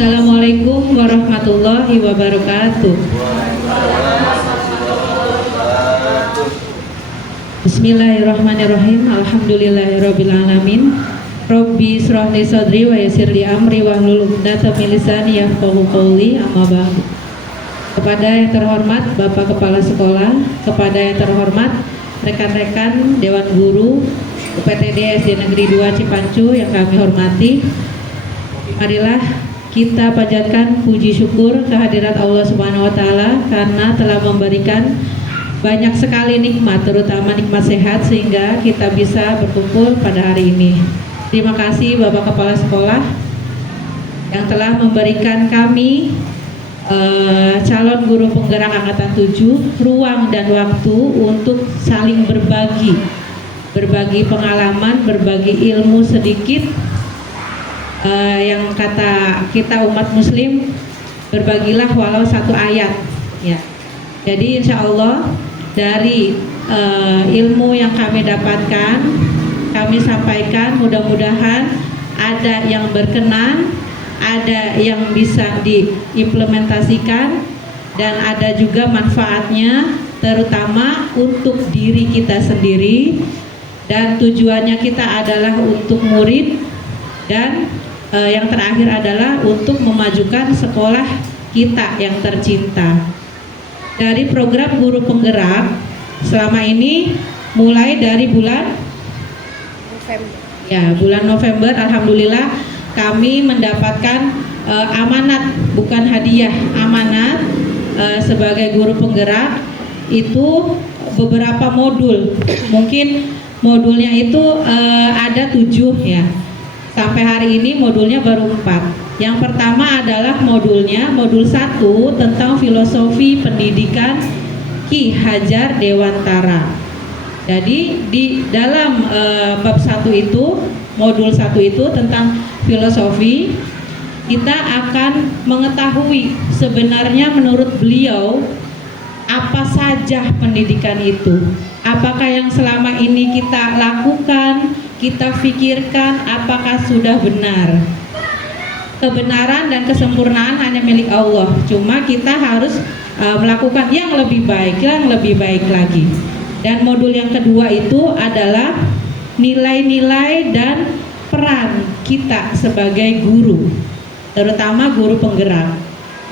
Assalamualaikum warahmatullahi wabarakatuh. Bismillahirrahmanirrahim. Alhamdulillahirabbil alamin. Rabbi shrah li sadri wa yassir li amri wahlul 'uqdatam min lisani yafqahu qawli. Amma ba'du. Kepada yang terhormat Bapak Kepala Sekolah, kepada yang terhormat rekan-rekan Dewan Guru UPTD SD Negeri 2 Cipancu yang kami hormati, marilah kita panjatkan puji syukur kehadirat Allah Subhanahu wa taala karena telah memberikan banyak sekali nikmat, terutama nikmat sehat sehingga kita bisa berkumpul pada hari ini. Terima kasih Bapak Kepala Sekolah yang telah memberikan kami calon guru penggerak angkatan 7 ruang dan waktu untuk saling berbagi pengalaman, berbagi ilmu sedikit. Yang kata kita umat muslim, berbagilah walau satu ayat ya. Jadi insya Allah dari ilmu yang kami dapatkan, kami sampaikan, mudah-mudahan ada yang berkenan, ada yang bisa diimplementasikan, dan ada juga manfaatnya, terutama untuk diri kita sendiri, dan tujuannya kita adalah untuk murid, dan yang terakhir adalah untuk memajukan sekolah kita yang tercinta. Dari program guru penggerak selama ini mulai dari bulan November, alhamdulillah kami mendapatkan amanat, bukan hadiah, amanat sebagai guru penggerak itu beberapa modul. Mungkin modulnya itu ada 7 ya. Sampai hari ini modulnya baru 4. Yang pertama adalah modul 1 tentang filosofi pendidikan Ki Hajar Dewantara. Jadi di dalam bab 1 itu, modul 1 itu tentang filosofi, kita akan mengetahui sebenarnya menurut beliau apa saja pendidikan itu. Apakah yang selama ini kita lakukan, kita pikirkan, apakah sudah benar? Kebenaran dan kesempurnaan hanya milik Allah. Cuma kita harus melakukan yang lebih baik lagi. Dan modul yang kedua itu adalah nilai-nilai dan peran kita sebagai guru, terutama guru penggerak.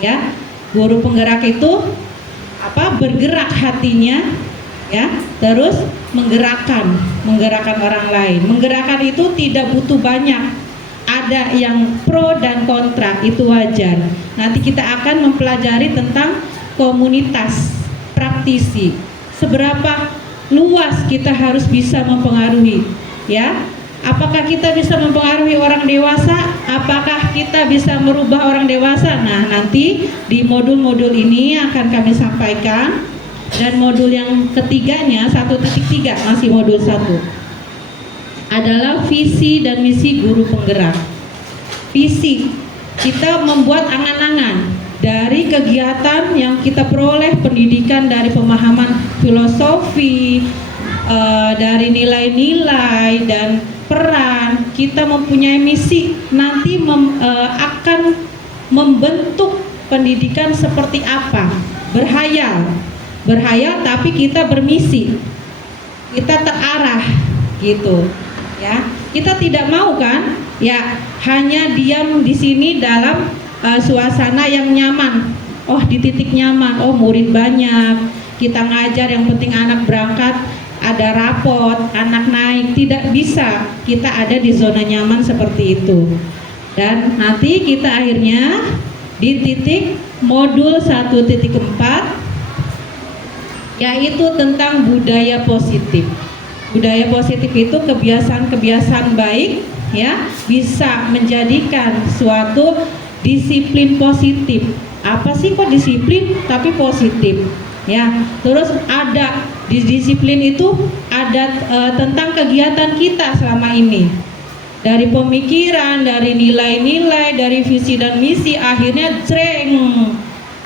Ya, guru penggerak itu bergerak hatinya, ya, terus menggerakkan orang lain. Menggerakkan itu tidak butuh banyak, ada yang pro dan kontra, itu wajar. Nanti kita akan mempelajari tentang komunitas praktisi, seberapa luas kita harus bisa mempengaruhi, ya. Apakah kita bisa mempengaruhi orang dewasa? Apakah kita bisa merubah orang dewasa? Nah, nanti di modul-modul ini akan kami sampaikan. Dan modul yang ketiganya 1.3, masih modul 1, adalah visi dan misi guru penggerak. Visi, kita membuat angan-angan dari kegiatan yang kita peroleh, pendidikan dari pemahaman filosofi, dari nilai-nilai dan peran. Kita mempunyai misi, nanti akan membentuk pendidikan seperti apa. Berhayal tapi kita bermisi, kita terarah gitu ya. Kita tidak mau kan ya hanya diam di sini dalam suasana yang nyaman. Oh, di titik nyaman, oh murid banyak, kita ngajar, yang penting anak berangkat, ada rapot, anak naik. Tidak bisa kita ada di zona nyaman seperti itu. Dan nanti kita akhirnya di titik modul 1.4, yaitu tentang budaya positif. Budaya positif itu kebiasaan-kebiasaan baik, ya, bisa menjadikan suatu disiplin positif. Apa sih kok disiplin tapi positif? Ya, terus ada di disiplin itu ada tentang kegiatan kita selama ini. Dari pemikiran, dari nilai-nilai, dari visi dan misi, akhirnya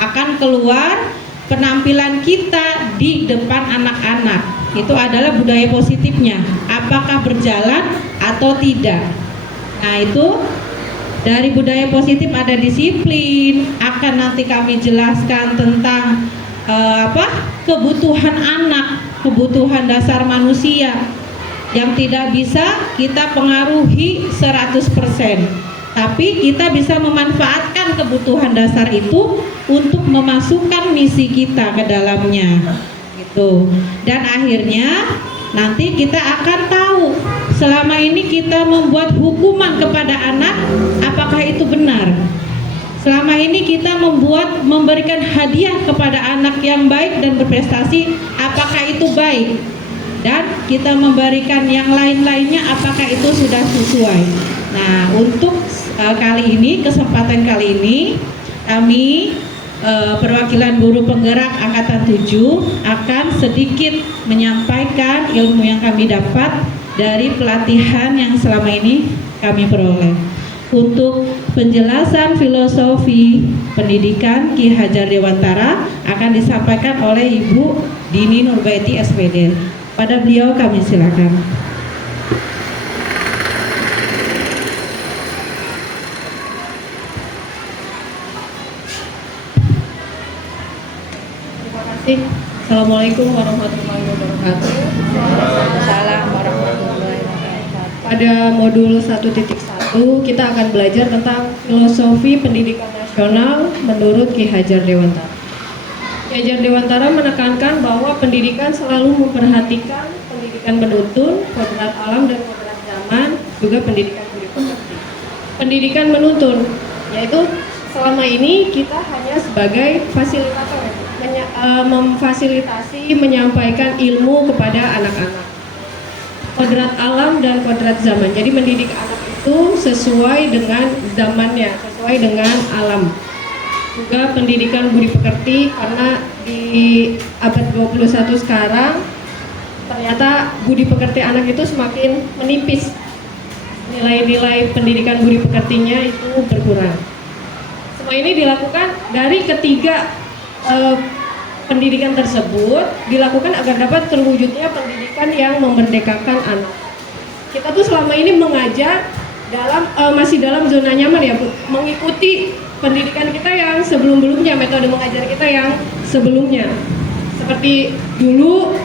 akan keluar penampilan kita di depan anak-anak. Itu adalah budaya positifnya. Apakah berjalan atau tidak? Nah, itu Dari budaya positif ada disiplin, akan nanti kami jelaskan tentang kebutuhan anak, kebutuhan dasar manusia yang tidak bisa kita pengaruhi 100%, tapi kita bisa memanfaatkan kebutuhan dasar itu untuk memasukkan misi kita ke dalamnya gitu. Dan akhirnya nanti kita akan tahu selama ini kita membuat hukuman kepada anak, apakah itu benar? Selama ini kita memberikan hadiah kepada anak yang baik dan berprestasi, apakah itu baik? Dan kita memberikan yang lain-lainnya, apakah itu sudah sesuai? Nah, untuk kali ini, kesempatan kali ini, kami perwakilan guru penggerak angkatan 7 akan sedikit menyampaikan ilmu yang kami dapat dari pelatihan yang selama ini kami peroleh. Untuk penjelasan filosofi pendidikan Ki Hajar Dewantara akan disampaikan oleh Ibu Dini Nurbaiti SPD. Pada beliau kami silakan. Assalamualaikum warahmatullahi wabarakatuh. Waalaikumsalam warahmatullahi wabarakatuh. Pada modul 1.1 kita akan belajar tentang filosofi pendidikan nasional menurut Ki Hajar Dewantara. Ki Hajar Dewantara menekankan bahwa pendidikan selalu memperhatikan pendidikan penuntun, kodrat alam dan kodrat zaman, juga pendidikan budi pekerti. Pendidikan menuntun, yaitu selama ini kita hanya sebagai fasilitator, memfasilitasi, menyampaikan ilmu kepada anak-anak. Kodrat alam dan kodrat zaman, jadi mendidik anak itu sesuai dengan zamannya, sesuai dengan alam. Juga pendidikan budi pekerti, karena di abad 21 sekarang ternyata budi pekerti anak itu semakin menipis. Nilai-nilai pendidikan budi pekertinya itu berkurang. Semua ini dilakukan dari ketiga pendidikan tersebut dilakukan agar dapat terwujudnya pendidikan yang memerdekakan anak. Kita tuh selama ini mengajar masih dalam zona nyaman ya Bu, mengikuti pendidikan kita yang sebelum-belumnya, metode mengajar kita yang sebelumnya. Seperti dulu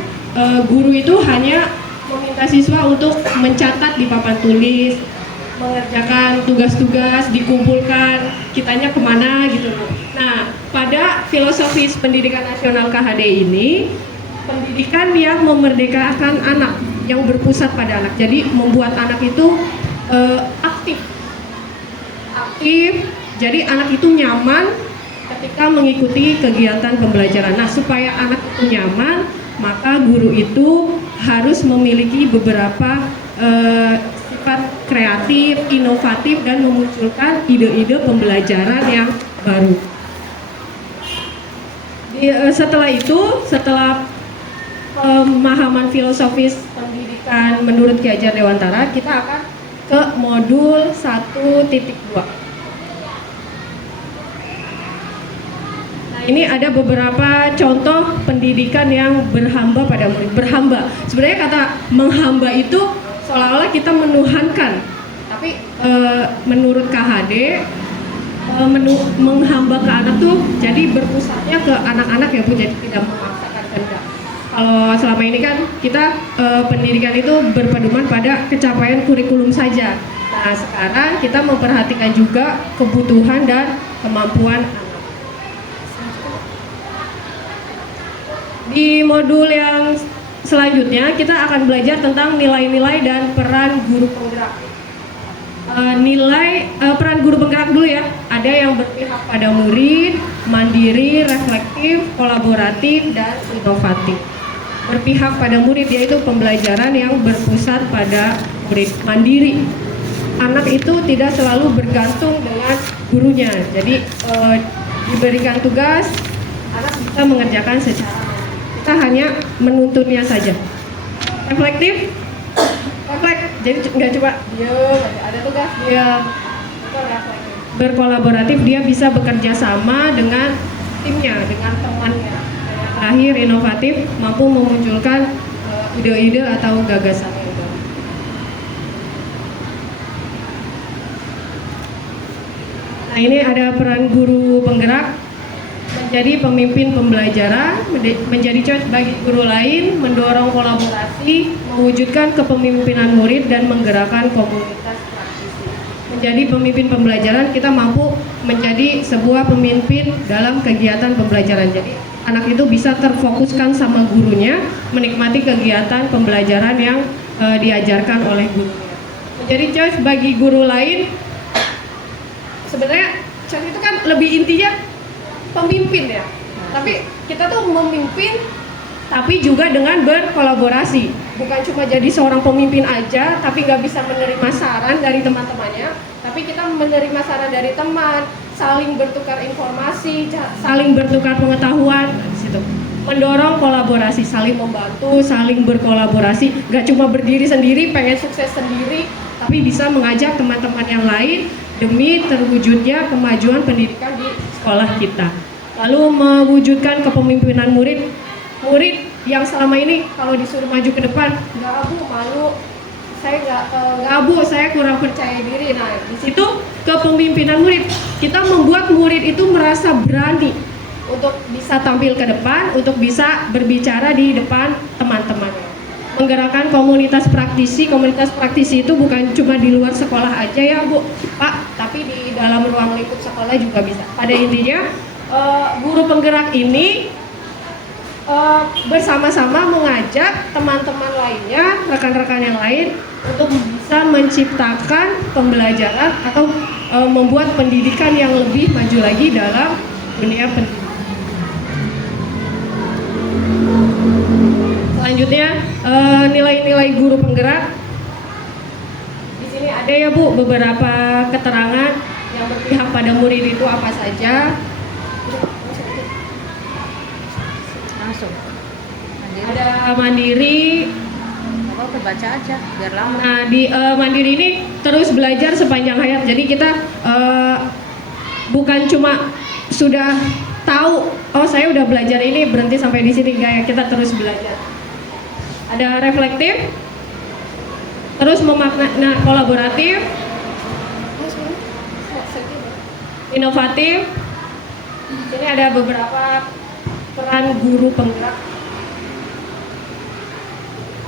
guru itu hanya meminta siswa untuk mencatat di papan tulis, mengerjakan tugas-tugas, dikumpulkan, kitanya kemana gitu. Nah, pada filosofis pendidikan nasional KHD ini, pendidikan yang memerdekakan anak, yang berpusat pada anak. Jadi membuat anak itu aktif. Jadi anak itu nyaman ketika mengikuti kegiatan pembelajaran. Nah, supaya anak itu nyaman, maka guru itu harus memiliki beberapa sifat kreatif, inovatif, dan memunculkan ide-ide pembelajaran yang baru. Setelah pemahaman filosofis pendidikan menurut Ki Hajar Dewantara, kita akan ke modul 1.2. Nah, ini ada beberapa contoh pendidikan yang berhamba pada murid. Berhamba, sebenarnya kata menghamba itu seolah-olah kita menuhankan, tapi menurut KHD menghamba ke anak tuh jadi berpusatnya ke anak-anak ya Bu, jadi tidak memaksakan kehendak. Kalau selama ini kan kita pendidikan itu berpedoman pada capaian kurikulum saja. Nah, sekarang kita memperhatikan juga kebutuhan dan kemampuan anak. Di modul yang selanjutnya kita akan belajar tentang nilai-nilai dan peran guru penggerak. Peran guru penggerak dulu ya. Ada yang berpihak pada murid, mandiri, reflektif, kolaboratif, dan inovatif. Berpihak pada murid yaitu pembelajaran yang berpusat pada murid. Mandiri, anak itu tidak selalu bergantung dengan gurunya. Jadi diberikan tugas, anak bisa mengerjakan secara mandiri. Kita hanya menuntunnya saja. Reflektif, jadi nggak coba diam, ada tugas diam. Berkolaboratif, dia bisa bekerja sama dengan timnya, dengan temannya. Terakhir, inovatif, mampu memunculkan ide-ide atau gagasan yang baru. Nah, ini ada peran guru penggerak, menjadi pemimpin pembelajaran, menjadi coach bagi guru lain, mendorong kolaborasi, mewujudkan kepemimpinan murid dan menggerakkan komunitas praktisi. Menjadi pemimpin pembelajaran, kita mampu menjadi sebuah pemimpin dalam kegiatan pembelajaran. Jadi anak itu bisa terfokuskan sama gurunya, menikmati kegiatan pembelajaran yang diajarkan oleh gurunya. Menjadi coach bagi guru lain, sebenarnya coach itu kan lebih intinya pemimpin ya, tapi kita tuh memimpin tapi juga dengan berkolaborasi, bukan cuma jadi seorang pemimpin aja tapi nggak bisa menerima saran dari teman-temannya, tapi kita menerima saran dari teman, saling bertukar informasi, saling bertukar pengetahuan di situ. Mendorong kolaborasi, saling membantu, saling berkolaborasi, nggak cuma berdiri sendiri pengen sukses sendiri, tapi bisa mengajak teman-teman yang lain demi terwujudnya kemajuan pendidikan di sekolah kita. Lalu mewujudkan kepemimpinan murid yang selama ini kalau disuruh maju ke depan, nggak bu, malu, saya nggak bu, saya kurang percaya diri. Nah, di situ kepemimpinan murid, kita membuat murid itu merasa berani untuk bisa tampil ke depan, untuk bisa berbicara di depan teman-temannya. Menggerakkan komunitas praktisi itu bukan cuma di luar sekolah aja ya bu, pak, tapi di dalam ruang lingkup sekolah juga bisa. Pada intinya guru penggerak ini bersama-sama mengajak teman-teman lainnya, rekan-rekan yang lain untuk bisa menciptakan pembelajaran atau membuat pendidikan yang lebih maju lagi dalam dunia pendidikan. Selanjutnya nilai-nilai guru penggerak. Di sini ada ya bu beberapa keterangan yang berpihak pada murid itu apa saja. Langsung. Ada mandiri. Kalau kebaca aja biar lama. Nah di mandiri ini terus belajar sepanjang hayat. Jadi kita bukan cuma sudah tahu, oh saya udah belajar ini berhenti sampai di sini, kayak kita terus belajar. Ada reflektif, terus memaknai, kolaboratif, inovatif. Ini ada beberapa peran guru penggerak.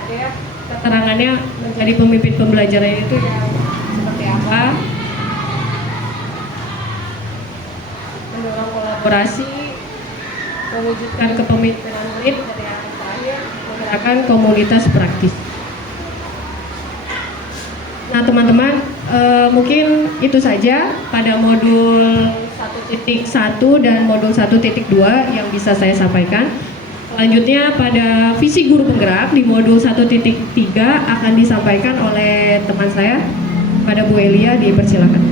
Ada ya keterangannya menjadi pemimpin pembelajaran itu yang seperti apa? Mendorong kolaborasi, mewujudkan kepemimpinan murid, dari yang terakhir menggerakkan komunitas praktis. Nah teman-teman, mungkin itu saja pada modul 1.1 dan modul 1.2 yang bisa saya sampaikan. Selanjutnya pada visi guru penggerak di modul 1.3 akan disampaikan oleh teman saya, pada Bu Elia, dipersilakan.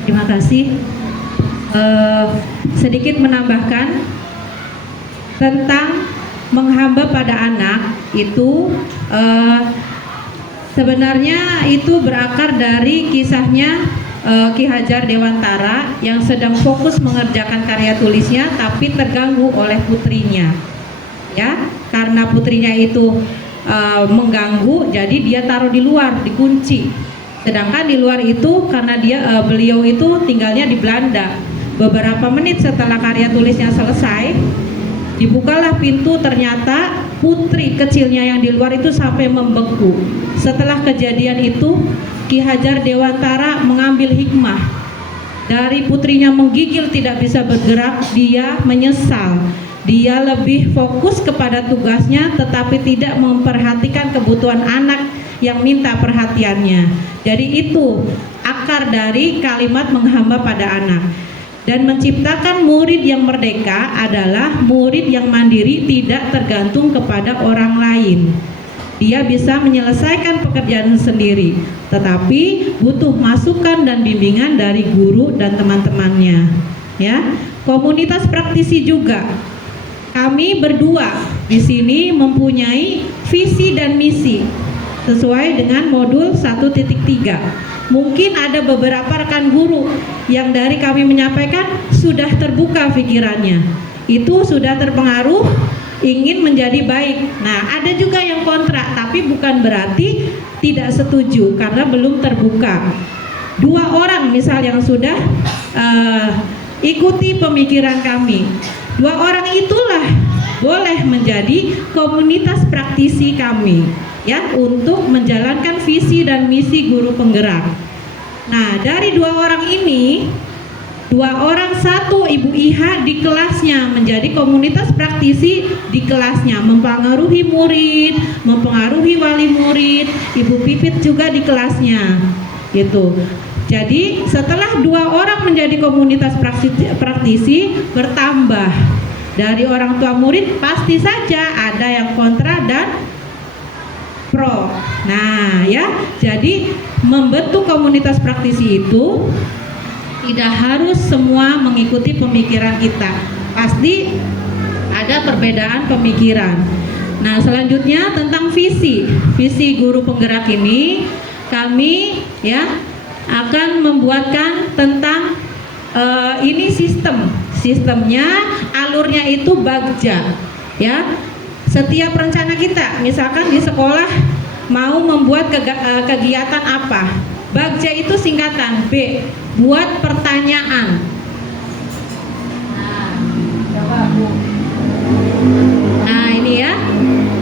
Terima kasih. Sedikit menambahkan tentang menghamba pada anak itu, sebenarnya itu berakar dari kisahnya Ki Hajar Dewantara yang sedang fokus mengerjakan karya tulisnya tapi terganggu oleh putrinya, ya, karena putrinya itu mengganggu, jadi dia taruh di luar, dikunci. Sedangkan di luar itu karena beliau itu tinggalnya di Belanda. Beberapa menit setelah karya tulisnya selesai, dibukalah pintu, ternyata putri kecilnya yang di luar itu sampai membeku. Setelah kejadian itu, Ki Hajar Dewantara mengambil hikmah. Dari putrinya menggigil tidak bisa bergerak, dia menyesal. Dia lebih fokus kepada tugasnya tetapi tidak memperhatikan kebutuhan anak yang minta perhatiannya. Jadi itu akar dari kalimat menghamba pada anak. Dan menciptakan murid yang merdeka adalah murid yang mandiri, tidak tergantung kepada orang lain. Dia bisa menyelesaikan pekerjaan sendiri, tetapi butuh masukan dan bimbingan dari guru dan teman-temannya. Ya, komunitas praktisi juga. Kami berdua di sini mempunyai visi dan misi sesuai dengan modul 1.3. Mungkin ada beberapa rekan guru yang dari kami menyampaikan sudah terbuka pikirannya, itu sudah terpengaruh ingin menjadi baik. Nah, ada juga yang bukan berarti tidak setuju karena belum terbuka. 2 orang misal yang sudah ikuti pemikiran kami, 2 orang itulah boleh menjadi komunitas praktisi kami ya, untuk menjalankan visi dan misi guru penggerak. Nah, dari 2 orang ini, 2 orang, 1 Ibu Iha di kelasnya menjadi komunitas praktisi di kelasnya, mempengaruhi murid, mempengaruhi wali murid, Ibu Pipit juga di kelasnya gitu. Jadi setelah 2 orang menjadi komunitas praktisi bertambah. Dari orang tua murid pasti saja ada yang kontra dan pro. Nah ya, jadi membentuk komunitas praktisi itu tidak harus semua mengikuti pemikiran kita. Pasti ada perbedaan pemikiran. Nah selanjutnya tentang visi guru penggerak ini, kami ya akan membuatkan tentang ini sistemnya, alurnya itu bagja ya. Setiap rencana kita, misalkan di sekolah mau membuat kegiatan apa, bagja itu singkatan B, buat pertanyaan. Nah, coba Bu. Nah ini ya,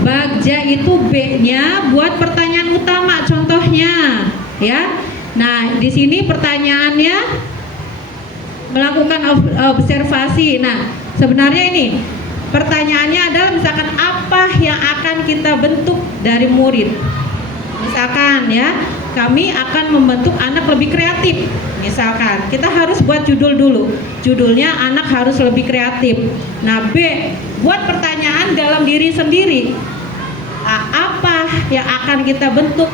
bagja itu B-nya buat pertanyaan utama, contohnya ya. Nah di sini pertanyaannya melakukan observasi. Nah sebenarnya ini pertanyaannya adalah misalkan apa yang akan kita bentuk dari murid. Misalkan ya, kami akan membentuk anak lebih kreatif. Misalkan kita harus buat judul dulu, judulnya anak harus lebih kreatif. Nah B, buat pertanyaan dalam diri sendiri. Nah, apa yang akan kita bentuk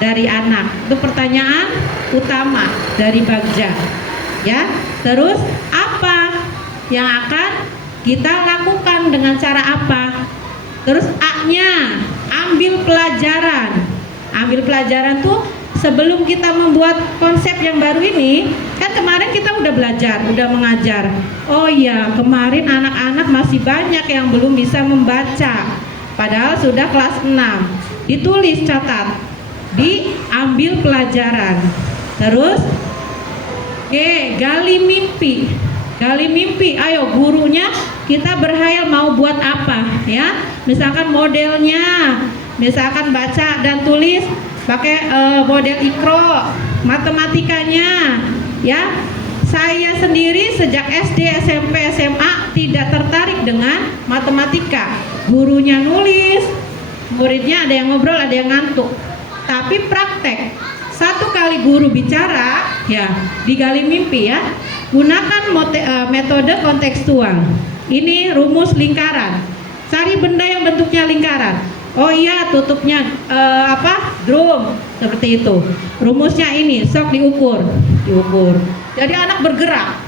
dari anak? Itu pertanyaan utama dari bagja ya. Terus apa yang akan kita lakukan dengan cara apa? Terus A-nya ambil pelajaran. Ambil pelajaran tuh sebelum kita membuat konsep yang baru ini, kan kemarin kita udah belajar, udah mengajar. Oh iya, kemarin anak-anak masih banyak yang belum bisa membaca, padahal sudah kelas 6. Ditulis, catat, diambil pelajaran. Terus gali mimpi. Gali mimpi, ayo gurunya kita berhayal mau buat apa ya. Misalkan modelnya, misalkan baca dan tulis pakai model Ikro, matematikanya ya. Saya sendiri sejak SD, SMP, SMA tidak tertarik dengan matematika. Gurunya nulis, muridnya ada yang ngobrol, ada yang ngantuk. Tapi praktek, 1 kali guru bicara ya, digali mimpi ya. Gunakan metode kontekstual. Ini rumus lingkaran. Cari benda yang bentuknya lingkaran. Oh iya, tutupnya drum, seperti itu. Rumusnya ini, sok diukur. Jadi anak bergerak,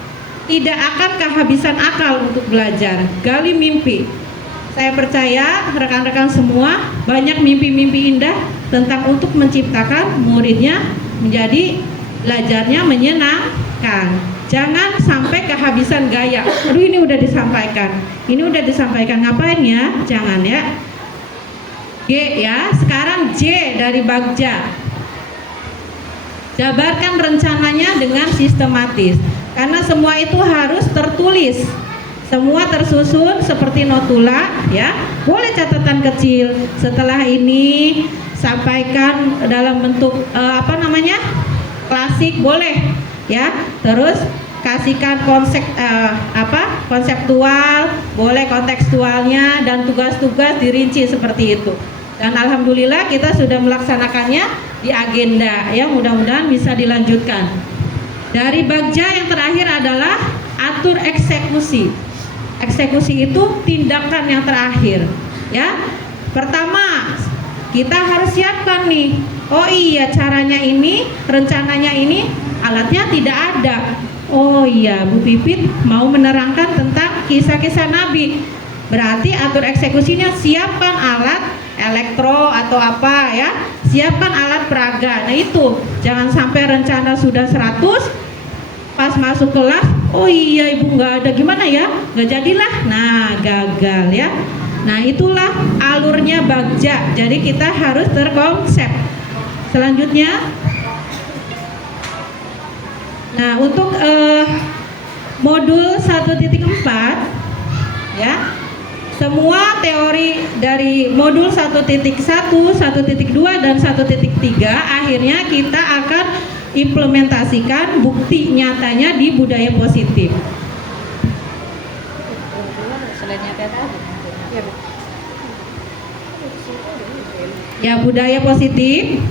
tidak akan kehabisan akal untuk belajar. Gali mimpi. Saya percaya rekan-rekan semua banyak mimpi-mimpi indah tentang untuk menciptakan muridnya menjadi belajarnya menyenangkan. Jangan sampai kehabisan gaya. Aduh, ini udah disampaikan. Ngapain ya? Jangan ya. G ya. Sekarang J dari bagja. Jabarkan rencananya dengan sistematis. Karena semua itu harus tertulis. Semua tersusun seperti notula ya. Boleh catatan kecil. Setelah ini sampaikan dalam bentuk klasik, boleh ya. Terus kasihkan konseptual, boleh kontekstualnya, dan tugas-tugas dirinci seperti itu. Dan alhamdulillah kita sudah melaksanakannya di agenda ya, mudah-mudahan bisa dilanjutkan. Dari bagja yang terakhir adalah atur eksekusi. Eksekusi itu tindakan yang terakhir ya. Pertama, kita harus siapkan nih. Oh iya, caranya ini, rencananya ini, alatnya tidak ada. Oh iya, Bu Pipit mau menerangkan tentang kisah-kisah Nabi. Berarti atur eksekusinya, siapkan alat elektro atau apa ya. Siapkan alat peraga. Nah itu, jangan sampai rencana sudah 100, pas masuk kelas, oh iya Ibu nggak ada, gimana ya? Nggak jadilah. Nah, gagal ya. Nah, itulah alurnya Bagja. Jadi kita harus terkonsep. Selanjutnya, nah untuk modul 1.4 ya, semua teori dari modul 1.1, 1.2 dan 1.3 akhirnya kita akan implementasikan bukti nyatanya di budaya positif. Selainnya kayak tadi. Ya, Bu. Ya, budaya positif.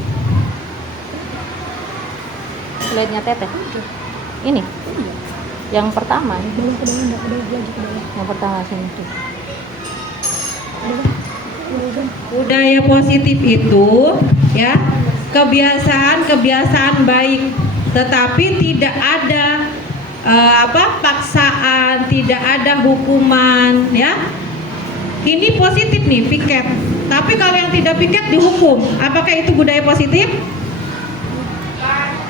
Selainnya teteh. Ini. Yang pertama. Yang pertama sini. Budaya positif itu ya kebiasaan-kebiasaan baik, tetapi tidak ada paksaan, tidak ada hukuman ya. Ini positif nih, piket. Tapi kalau yang tidak piket dihukum. Apakah itu budaya positif?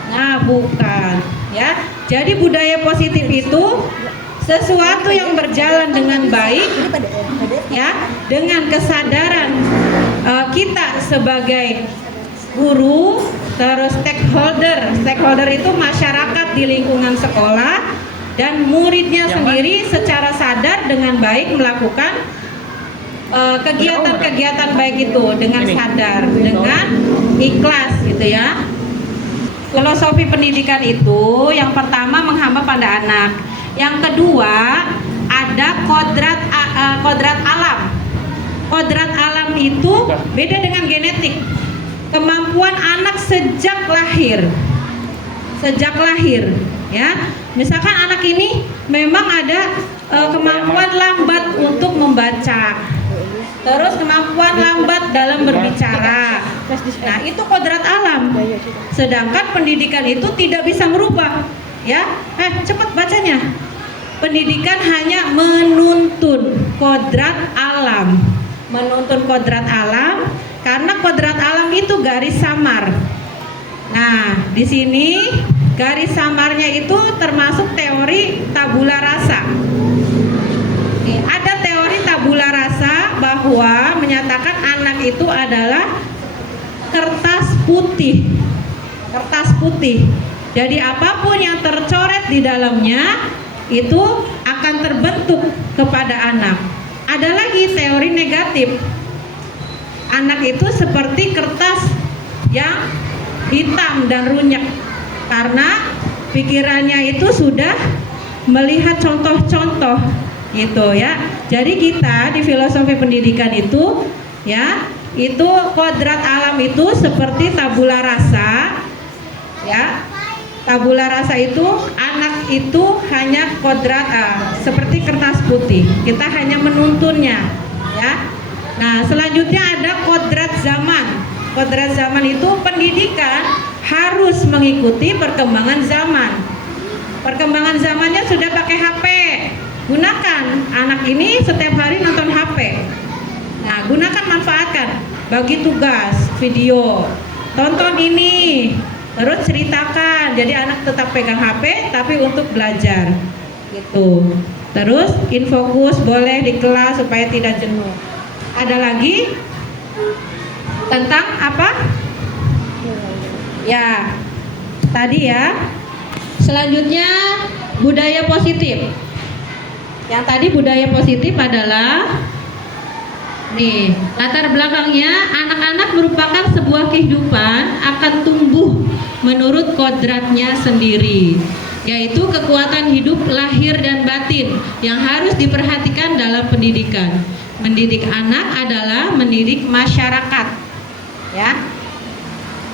Nah, bukan ya. Jadi budaya positif itu sesuatu yang berjalan dengan baik ya, dengan kesadaran kita sebagai guru, terus stakeholder itu masyarakat di lingkungan sekolah, dan muridnya sendiri secara sadar dengan baik melakukan kegiatan-kegiatan baik itu dengan sadar, dengan ikhlas gitu ya. Filosofi pendidikan itu yang pertama menghamba pada anak, yang kedua ada kodrat alam. Kodrat alam itu beda dengan genetik. Kemampuan anak sejak lahir ya. Misalkan anak ini memang ada kemampuan lambat untuk membaca, terus kemampuan lambat dalam berbicara. Nah, itu kodrat alam. Sedangkan pendidikan itu tidak bisa merubah ya. Cepat bacanya. Pendidikan hanya menuntun kodrat alam. Menuntun kodrat alam, karena kodrat alam itu garis samar. Nah, di sini garis samarnya itu termasuk teori tabula rasa. Ada teori tabula rasa bahwa menyatakan anak itu adalah kertas putih. Kertas putih. Jadi apapun yang tercoret di dalamnya itu akan terbentuk kepada anak. Ada lagi teori negatif. Anak itu seperti kertas yang hitam dan runyek karena pikirannya itu sudah melihat contoh-contoh gitu ya. Jadi kita di filosofi pendidikan itu ya, itu kodrat alam itu seperti tabula rasa ya. Tabula rasa itu anak itu hanya kodrat seperti kertas putih. Kita hanya menuntunnya ya. Nah, selanjutnya ada kodrat zaman. Kodrat zaman itu pendidikan harus mengikuti perkembangan zaman. Perkembangan zamannya sudah pakai HP. Gunakan, anak ini setiap hari nonton HP. Nah, gunakan, manfaatkan. Bagi tugas, video, tonton ini, terus ceritakan. Jadi anak tetap pegang HP tapi untuk belajar gitu. Terus infokus boleh di kelas supaya tidak jenuh. Ada lagi tentang apa? Ya, tadi ya. Selanjutnya budaya positif. Yang tadi budaya positif adalah nih, latar belakangnya anak-anak merupakan sebuah kehidupan akan tumbuh menurut kodratnya sendiri, yaitu kekuatan hidup lahir dan batin yang harus diperhatikan dalam pendidikan. Mendidik anak adalah mendidik masyarakat ya,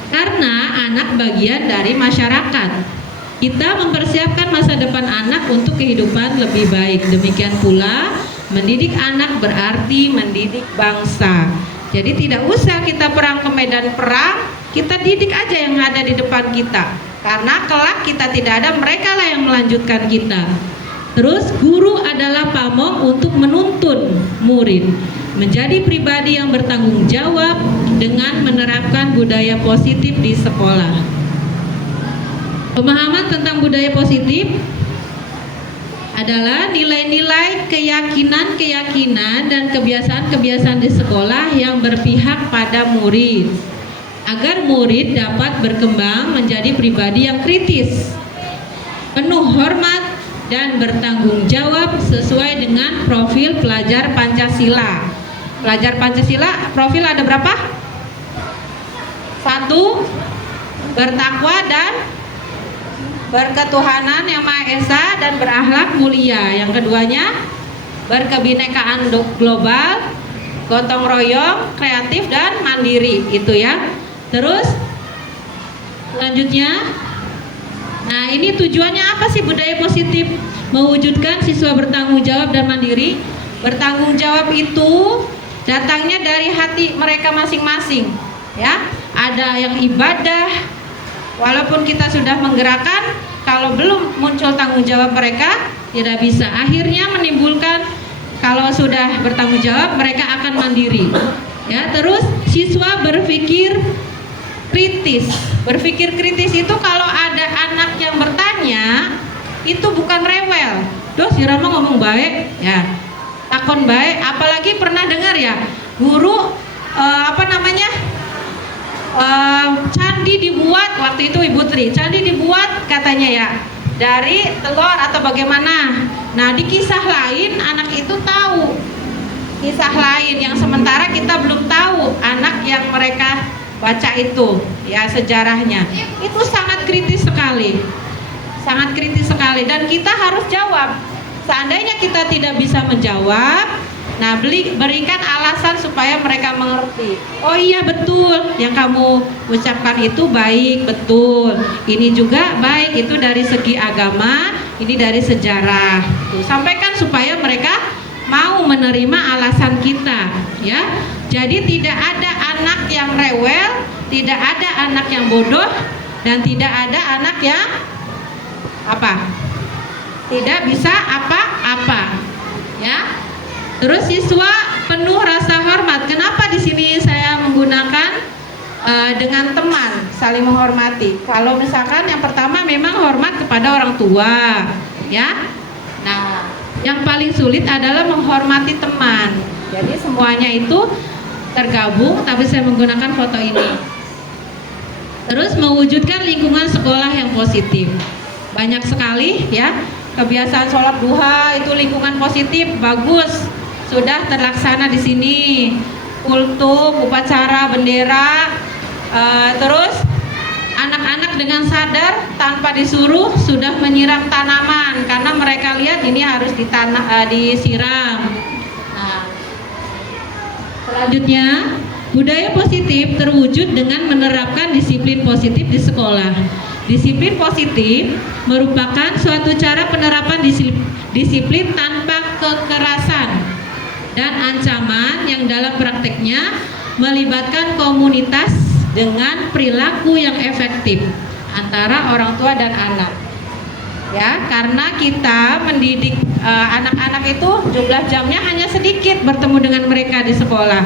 karena anak bagian dari masyarakat. Kita mempersiapkan masa depan anak untuk kehidupan lebih baik. Demikian pula mendidik anak berarti mendidik bangsa. Jadi tidak usah kita perang ke medan perang, kita didik aja yang ada di depan kita. Karena kelak kita tidak ada, mereka lah yang melanjutkan kita. Terus guru adalah pamong untuk menuntun murid menjadi pribadi yang bertanggung jawab dengan menerapkan budaya positif di sekolah. Pemahaman tentang budaya positif adalah nilai-nilai keyakinan dan kebiasaan-kebiasaan di sekolah yang berpihak pada murid, agar murid dapat berkembang menjadi pribadi yang kritis, penuh hormat, dan bertanggung jawab sesuai dengan profil pelajar Pancasila. Pelajar Pancasila profil ada berapa? 1, bertakwa dan berketuhanan yang Maha Esa dan berakhlak mulia. Yang keduanya, berkebinekaan global, gotong royong, kreatif dan mandiri. Itu ya. Terus selanjutnya, nah ini tujuannya apa sih budaya positif? Mewujudkan siswa bertanggung jawab dan mandiri. Bertanggung jawab itu datangnya dari hati mereka masing-masing, ya. Ada yang ibadah, walaupun kita sudah menggerakkan, kalau belum muncul tanggung jawab mereka tidak bisa. Akhirnya menimbulkan, kalau sudah bertanggung jawab mereka akan mandiri. Ya, terus siswa berpikir kritis. Berpikir kritis itu kalau ada anak yang bertanya, itu bukan rewel. Duh, si Rama ngomong baik, ya. Takon baik, apalagi pernah dengar ya, guru candi dibuat, waktu itu Ibu Tri, candi dibuat katanya ya dari telur atau bagaimana. Nah, di kisah lain anak itu tahu kisah lain yang sementara kita belum tahu anak yang mereka baca itu ya sejarahnya. Itu sangat kritis sekali, sangat kritis sekali, dan kita harus jawab. Seandainya kita tidak bisa menjawab, nah berikan alasan supaya mereka mengerti. Oh iya betul, yang kamu ucapkan itu baik, betul. Ini juga baik, itu dari segi agama, ini dari sejarah. Tuh, sampaikan supaya mereka mau menerima alasan kita, ya. Jadi tidak ada anak yang rewel, tidak ada anak yang bodoh, dan tidak ada anak yang tidak bisa apa-apa, ya. Terus siswa penuh rasa hormat. Kenapa di sini saya menggunakan dengan teman, saling menghormati? Kalau misalkan yang pertama memang hormat kepada orang tua, ya. Nah, yang paling sulit adalah menghormati teman. Jadi semuanya itu tergabung, tapi saya menggunakan foto ini. Terus mewujudkan lingkungan sekolah yang positif. Banyak sekali ya. Kebiasaan sholat duha itu lingkungan positif, bagus, sudah terlaksana di sini. Kultum, upacara bendera, terus anak-anak dengan sadar tanpa disuruh sudah menyiram tanaman karena mereka lihat ini harus disiram. Nah, selanjutnya budaya positif terwujud dengan menerapkan disiplin positif di sekolah. Disiplin positif merupakan suatu cara penerapan disiplin tanpa kekerasan dan ancaman yang dalam prakteknya melibatkan komunitas dengan perilaku yang efektif antara orang tua dan anak. Ya, karena kita mendidik anak-anak itu jumlah jamnya hanya sedikit bertemu dengan mereka di sekolah.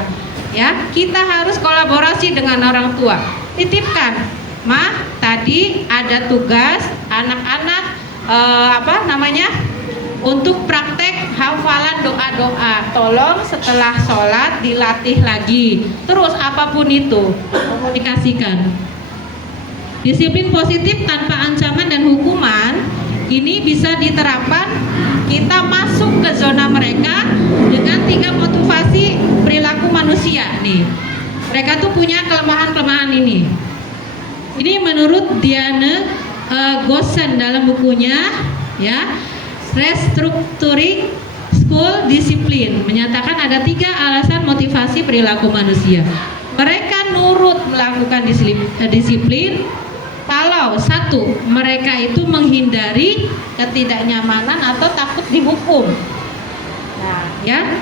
Ya, kita harus kolaborasi dengan orang tua. Titipkan, Mah, tadi ada tugas anak-anak untuk praktek hafalan doa-doa. Tolong setelah sholat dilatih lagi. Terus apapun itu komunikasikan. Disiplin positif tanpa ancaman dan hukuman ini bisa diterapkan. Kita masuk ke zona mereka dengan 3 motivasi perilaku manusia nih. Mereka tuh punya kelemahan-kelemahan ini. Ini menurut Diane Gossen dalam bukunya ya, Restructuring School Discipline, menyatakan ada 3 alasan motivasi perilaku manusia. Mereka nurut melakukan disiplin kalau 1, mereka itu menghindari ketidaknyamanan atau takut dihukum. Nah, ya.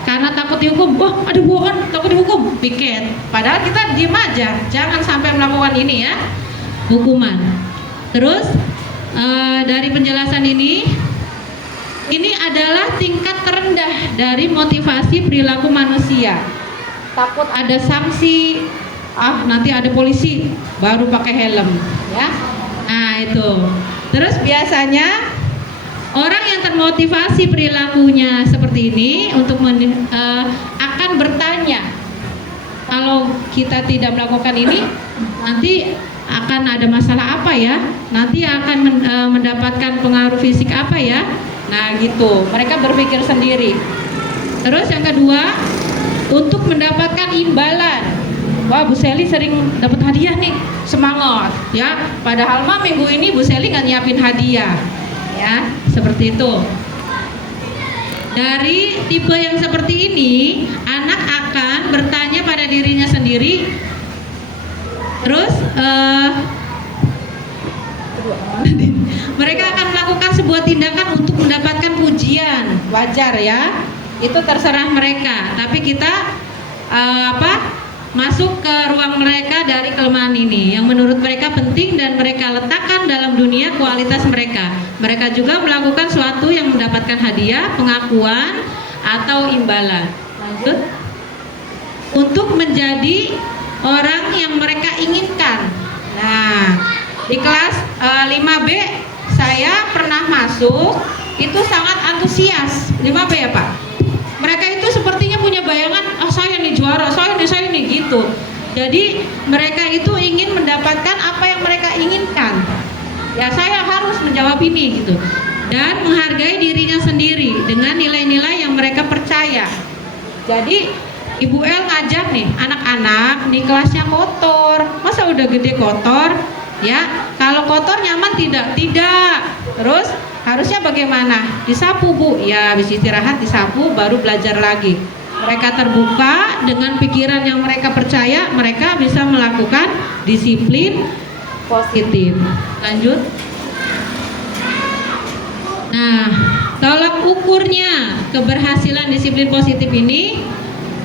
Karena takut dihukum, wah ada bohong, takut dihukum, piket. Padahal kita diem aja, jangan sampai melakukan ini ya, hukuman. Terus dari penjelasan ini adalah tingkat terendah dari motivasi perilaku manusia. Takut ada sanksi, nanti ada polisi, baru pakai helm, ya. Nah itu. Terus biasanya Orang yang termotivasi perilakunya seperti ini akan bertanya, kalau kita tidak melakukan ini nanti akan ada masalah apa ya? Nanti akan mendapatkan pengaruh fisik apa ya? Nah gitu, mereka berpikir sendiri. Terus yang kedua, untuk mendapatkan imbalan. Wah, Bu Seli sering dapat hadiah nih, semangat ya. Padahal mah minggu ini Bu Seli nggak nyiapin hadiah, ya seperti itu. Dari tipe yang seperti ini, anak akan bertanya pada dirinya sendiri. Terus mereka akan melakukan sebuah tindakan untuk mendapatkan pujian. Wajar ya, itu terserah mereka. Tapi kita masuk ke ruang mereka dari kelemahan ini yang menurut mereka penting dan mereka letakkan dalam dunia kualitas mereka. Mereka juga melakukan sesuatu yang mendapatkan hadiah, pengakuan atau imbalan. Lanjut. Untuk menjadi orang yang mereka inginkan. Nah, di kelas 5B saya pernah masuk, itu sangat antusias. 5B ya Pak? Mereka itu sepertinya punya bayangan, saya nih juara, saya nih gitu. Jadi mereka itu ingin mendapatkan apa yang mereka inginkan. Ya saya harus menjawab ini gitu. Dan menghargai dirinya sendiri dengan nilai-nilai yang mereka percaya. Jadi Ibu El ngajak nih anak-anak, nih kelasnya kotor. Masa udah gede kotor? Ya, kalau kotor nyaman tidak? Tidak. Terus harusnya bagaimana? Disapu Bu. Ya, habis istirahat disapu baru belajar lagi. Mereka terbuka dengan pikiran yang mereka percaya, mereka bisa melakukan disiplin positif. Lanjut. Nah, tolak ukurnya keberhasilan disiplin positif ini,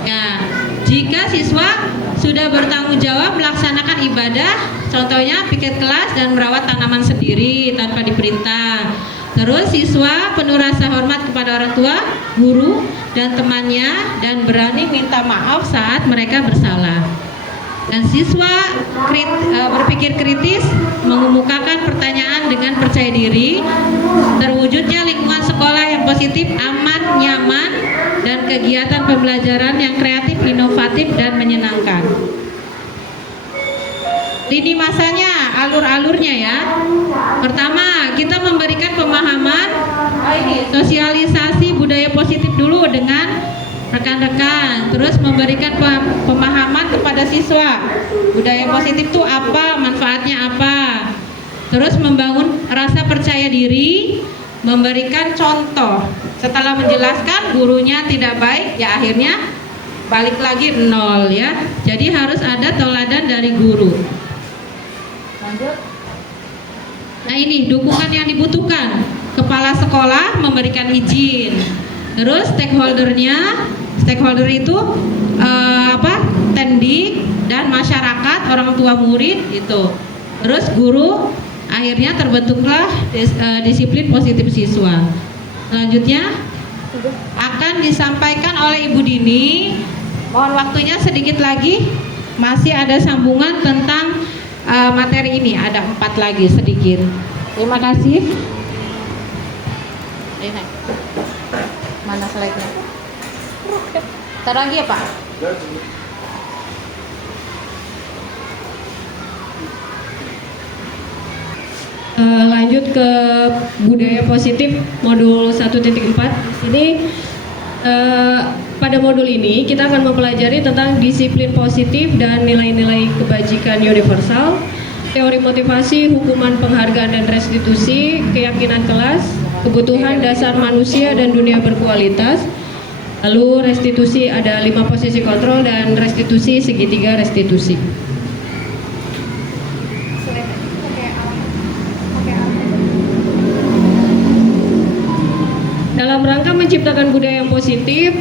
ya, jika siswa sudah bertanggung jawab melaksanakan ibadah, contohnya piket kelas dan merawat tanaman sendiri tanpa diperintah. Terus siswa penuh rasa hormat kepada orang tua, guru, dan temannya dan berani minta maaf saat mereka bersalah. Dan siswa berpikir kritis, mengemukakan pertanyaan dengan percaya diri, terwujudnya lingkungan sekolah yang positif, aman, nyaman, dan kegiatan pembelajaran yang kreatif, inovatif, dan menyenangkan. Lini masanya, alur-alurnya ya. Pertama, kita memberikan pemahaman, sosialisasi budaya positif dulu dengan rekan-rekan. Terus memberikan pemahaman kepada siswa. Budaya positif itu apa, manfaatnya apa. Terus membangun rasa percaya diri, memberikan contoh. Setelah menjelaskan gurunya tidak baik, ya akhirnya balik lagi nol ya. Jadi harus ada teladan dari guru. Lanjut. Nah ini dukungan yang dibutuhkan. Kepala sekolah memberikan izin. Terus stakeholder itu tendik dan masyarakat, orang tua murid itu. Terus guru, akhirnya terbentuklah disiplin positif siswa. Selanjutnya akan disampaikan oleh Ibu Dini. Mohon waktunya sedikit lagi. Masih ada sambungan tentang materi ini, ada 4 lagi sedikit. Terima kasih. Mana slide-nya? Ntar lagi ya Pak? Lanjut ke budaya positif modul 1.4. Ini pada modul ini kita akan mempelajari tentang disiplin positif dan nilai-nilai kebajikan universal, teori motivasi, hukuman penghargaan dan restitusi, keyakinan kelas, kebutuhan dasar manusia dan dunia berkualitas. Lalu restitusi ada 5 posisi kontrol dan restitusi segitiga restitusi. Dalam rangka menciptakan budaya yang positif,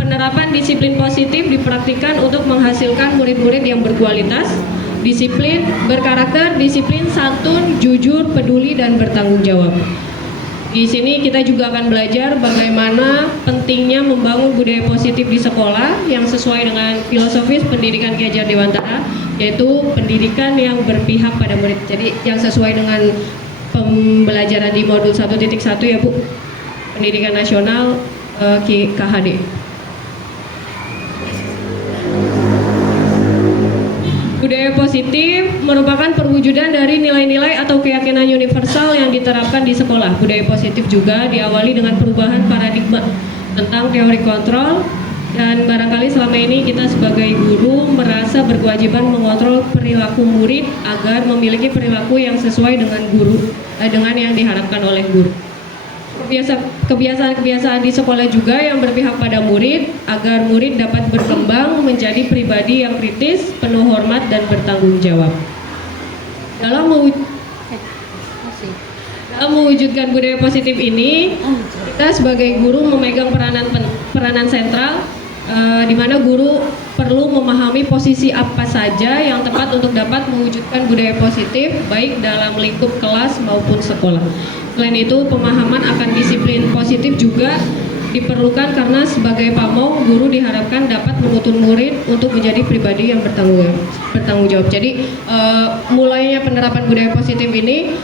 penerapan disiplin positif dipraktikkan untuk menghasilkan murid-murid yang berkualitas, disiplin, berkarakter, disiplin, santun, jujur, peduli, dan bertanggung jawab. Di sini kita juga akan belajar bagaimana pentingnya membangun budaya positif di sekolah yang sesuai dengan filosofis pendidikan Ki Hajar Dewantara, yaitu pendidikan yang berpihak pada murid. Jadi yang sesuai dengan pembelajaran di modul 1.1 ya Bu, Pendidikan Nasional KHD. Budaya positif merupakan perwujudan dari nilai-nilai atau keyakinan universal yang diterapkan di sekolah. Budaya positif juga diawali dengan perubahan paradigma tentang teori kontrol, dan barangkali selama ini kita sebagai guru merasa berkewajiban mengontrol perilaku murid agar memiliki perilaku yang sesuai dengan yang diharapkan oleh guru. Kebiasaan-kebiasaan di sekolah juga yang berpihak pada murid agar murid dapat berkembang menjadi pribadi yang kritis, penuh hormat dan bertanggung jawab. Dalam mewujudkan budaya positif ini, kita sebagai guru memegang peranan sentral, di mana guru perlu memahami posisi apa saja yang tepat untuk dapat mewujudkan budaya positif baik dalam lingkup kelas maupun sekolah. Selain itu, pemahaman akan disiplin positif juga diperlukan karena sebagai pamong, guru diharapkan dapat menuntun murid untuk menjadi pribadi yang bertanggung jawab. Jadi mulainya penerapan budaya positif ini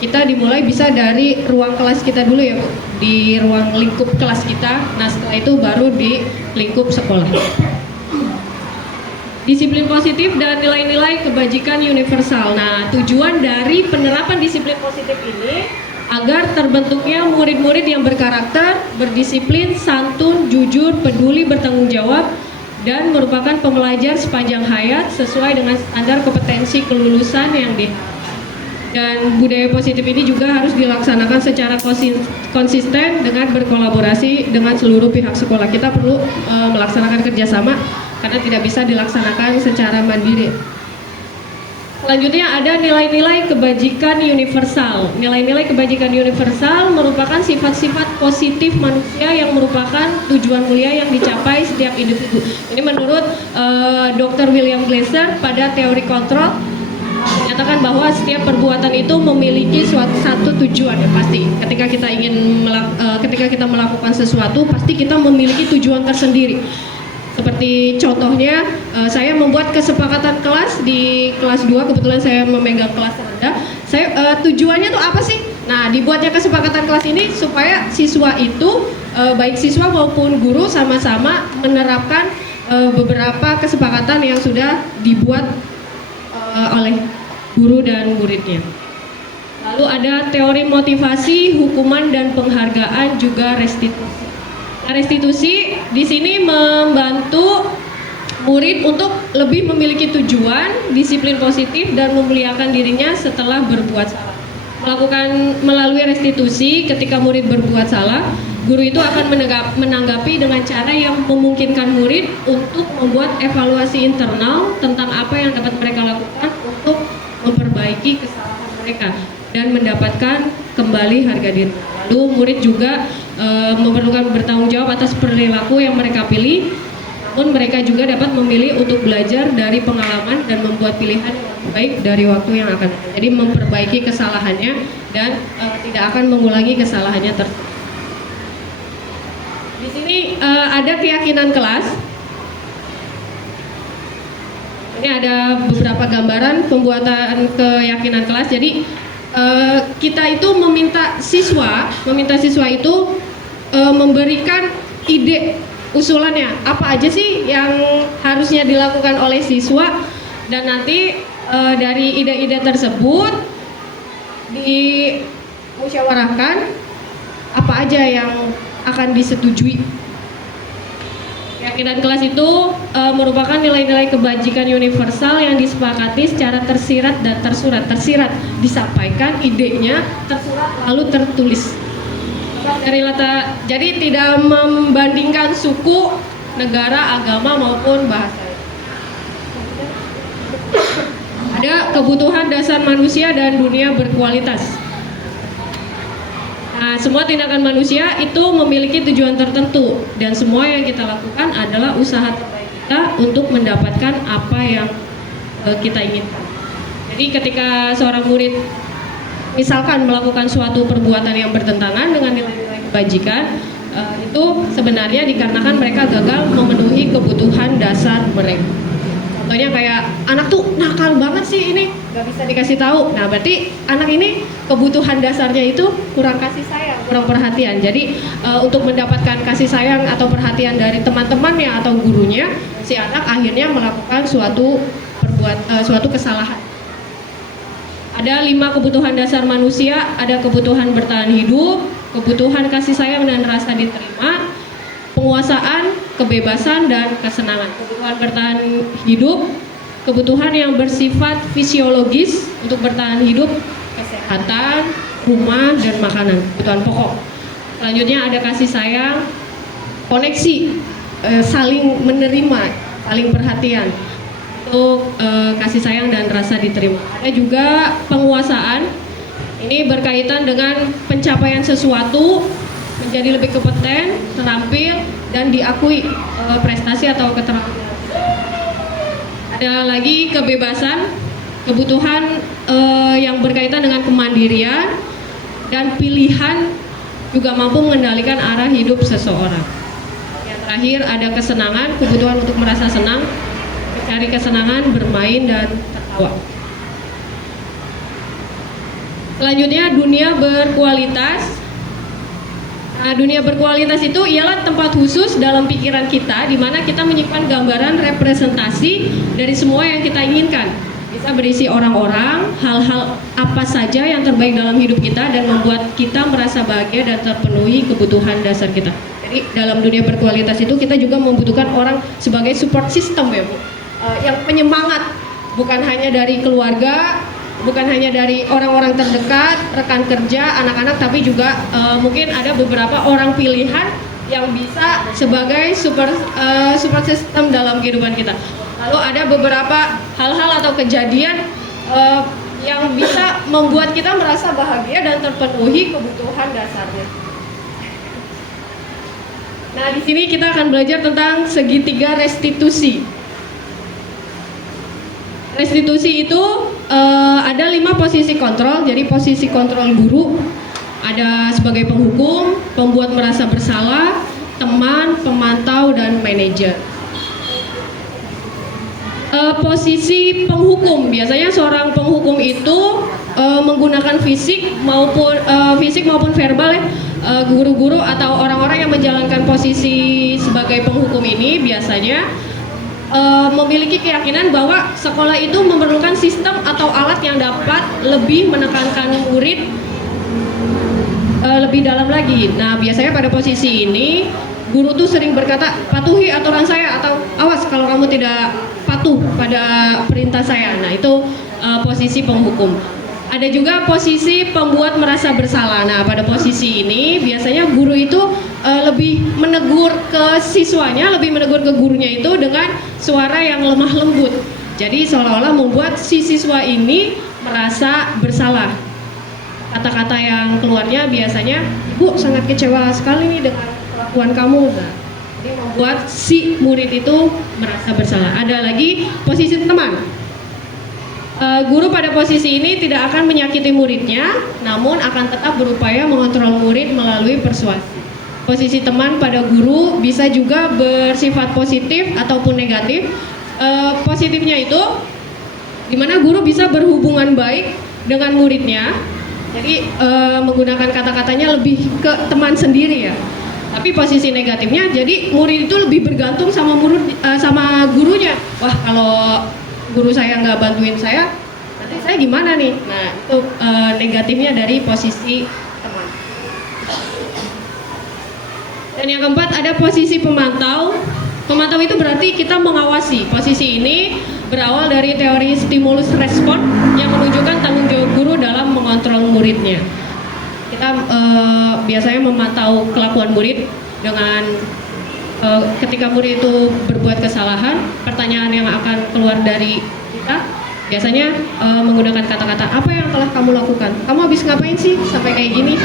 kita dimulai bisa dari ruang kelas kita dulu ya Bu, di ruang lingkup kelas kita. Nah setelah itu baru di lingkup sekolah. Disiplin positif dan nilai-nilai kebajikan universal. Nah tujuan dari penerapan disiplin positif ini agar terbentuknya murid-murid yang berkarakter, berdisiplin, santun, jujur, peduli, bertanggung jawab, dan merupakan pembelajar sepanjang hayat sesuai dengan standar kompetensi kelulusan yang dan budaya positif ini juga harus dilaksanakan secara konsisten dengan berkolaborasi dengan seluruh pihak sekolah. Kita perlu melaksanakan kerjasama karena tidak bisa dilaksanakan secara mandiri. Selanjutnya ada nilai-nilai kebajikan universal. Nilai-nilai kebajikan universal merupakan sifat-sifat positif manusia yang merupakan tujuan mulia yang dicapai setiap individu. Ini menurut Dr. William Glasser pada teori kontrol menyatakan bahwa setiap perbuatan itu memiliki satu tujuan ya pasti. Ketika kita melakukan sesuatu pasti kita memiliki tujuan tersendiri. Seperti contohnya, saya membuat kesepakatan kelas di kelas 2, kebetulan saya memegang kelas rendah. Tujuannya tuh apa sih? Nah, dibuatnya kesepakatan kelas ini supaya siswa itu, baik siswa maupun guru sama-sama menerapkan beberapa kesepakatan yang sudah dibuat oleh guru dan muridnya. Lalu ada teori motivasi, hukuman dan penghargaan, juga restitusi. Restitusi di sini membantu murid untuk lebih memiliki tujuan, disiplin positif dan memuliakan dirinya setelah berbuat salah. Melalui restitusi ketika murid berbuat salah, guru itu akan menanggapi dengan cara yang memungkinkan murid untuk membuat evaluasi internal tentang apa yang dapat mereka lakukan untuk memperbaiki kesalahan mereka dan mendapatkan kembali harga diri. Lalu murid juga memerlukan bertanggung jawab atas perilaku yang mereka pilih, namun mereka juga dapat memilih untuk belajar dari pengalaman dan membuat pilihan yang lebih baik dari waktu yang akan datang. Jadi memperbaiki kesalahannya dan tidak akan mengulangi kesalahannya tersebut. Di sini ada keyakinan kelas. Ini ada beberapa gambaran pembuatan keyakinan kelas. Jadi kita itu meminta siswa itu memberikan ide usulannya apa aja sih yang harusnya dilakukan oleh siswa, dan nanti dari ide-ide tersebut dimusyawarahkan apa aja yang akan disetujui. Keyakinan kelas itu merupakan nilai-nilai kebajikan universal yang disepakati secara tersirat dan tersurat. Tersirat disampaikan idenya, tersurat lalu tertulis. Jadi tidak membandingkan suku, negara, agama maupun bahasa. Ada kebutuhan dasar manusia dan dunia berkualitas. Nah, semua tindakan manusia itu memiliki tujuan tertentu dan semua yang kita lakukan adalah usaha terbaik kita untuk mendapatkan apa yang kita inginkan. Jadi ketika seorang murid misalkan melakukan suatu perbuatan yang bertentangan dengan nilai-nilai kebajikan, itu sebenarnya dikarenakan mereka gagal memenuhi kebutuhan dasar mereka. Contohnya kayak anak tuh nakal banget sih ini, nggak bisa dikasih tahu. Nah berarti anak ini kebutuhan dasarnya itu kurang kasih sayang, kurang perhatian. Jadi untuk mendapatkan kasih sayang atau perhatian dari teman-temannya atau gurunya, si anak akhirnya melakukan suatu kesalahan. Ada 5 kebutuhan dasar manusia, ada kebutuhan bertahan hidup, kebutuhan kasih sayang dan rasa diterima, penguasaan, kebebasan, dan kesenangan. Kebutuhan bertahan hidup, kebutuhan yang bersifat fisiologis untuk bertahan hidup, kesehatan, rumah, dan makanan, kebutuhan pokok. Selanjutnya ada kasih sayang, koneksi, saling menerima, saling perhatian, untuk kasih sayang dan rasa diterima. Ada juga penguasaan, ini berkaitan dengan pencapaian sesuatu, menjadi lebih kompeten, terampil, dan diakui prestasi atau keterampilan. Ada lagi kebebasan, kebutuhan yang berkaitan dengan kemandirian dan pilihan, juga mampu mengendalikan arah hidup seseorang. Yang terakhir ada kesenangan, kebutuhan untuk merasa senang, mencari kesenangan, bermain, dan tertawa. Selanjutnya dunia berkualitas. Nah, dunia berkualitas itu ialah tempat khusus dalam pikiran kita di mana kita menyimpan gambaran representasi dari semua yang kita inginkan. Bisa berisi orang-orang, hal-hal apa saja yang terbaik dalam hidup kita dan membuat kita merasa bahagia dan terpenuhi kebutuhan dasar kita. Jadi dalam dunia berkualitas itu kita juga membutuhkan orang sebagai support system ya Bu, yang penyemangat, bukan hanya dari keluarga, bukan hanya dari orang-orang terdekat, rekan kerja, anak-anak, tapi juga mungkin ada beberapa orang pilihan yang bisa sebagai support system dalam kehidupan kita. Lalu ada beberapa hal-hal atau kejadian yang bisa membuat kita merasa bahagia dan terpenuhi kebutuhan dasarnya. Nah, di sini kita akan belajar tentang segitiga restitusi. Restitusi itu ada 5 posisi kontrol. Jadi posisi kontrol guru, ada sebagai penghukum, pembuat merasa bersalah, teman, pemantau, dan manajer. Posisi penghukum, biasanya seorang penghukum itu menggunakan fisik maupun verbal ya. Guru-guru atau orang-orang yang menjalankan posisi sebagai penghukum ini biasanya memiliki keyakinan bahwa sekolah itu memerlukan sistem atau alat yang dapat lebih menekankan murid lebih dalam lagi. Nah, biasanya pada posisi ini guru tuh sering berkata, patuhi aturan saya, atau awas kalau kamu tidak patuh pada perintah saya. Nah, itu posisi penghukum. Ada juga posisi pembuat merasa bersalah. Nah, pada posisi ini biasanya guru itu lebih menegur ke siswanya, lebih menegur ke gurunya itu dengan suara yang lemah lembut. Jadi seolah-olah membuat si siswa ini merasa bersalah. Kata-kata yang keluarnya biasanya, Ibu sangat kecewa sekali nih dengan kelakuan kamu. Nah, jadi membuat si murid itu merasa bersalah. Ada lagi posisi teman. Guru pada posisi ini tidak akan menyakiti muridnya, namun akan tetap berupaya mengontrol murid melalui persuasi. Posisi teman pada guru bisa juga bersifat positif ataupun negatif. Positifnya itu dimana guru bisa berhubungan baik dengan muridnya, jadi menggunakan kata-katanya lebih ke teman sendiri ya. Tapi posisi negatifnya, jadi murid itu lebih bergantung sama gurunya. Wah, kalau guru saya nggak bantuin saya, nanti saya gimana nih? Nah, itu negatifnya dari posisi teman. Dan yang keempat ada posisi pemantau. Pemantau itu berarti kita mengawasi. Posisi ini berawal dari teori stimulus respon yang menunjukkan tanggung jawab guru dalam mengontrol muridnya. Kita biasanya memantau kelakuan murid dengan ketika murid itu berbuat kesalahan, pertanyaan yang akan keluar dari kita biasanya menggunakan kata-kata, apa yang telah kamu lakukan? Kamu habis ngapain sih sampai kayak gini?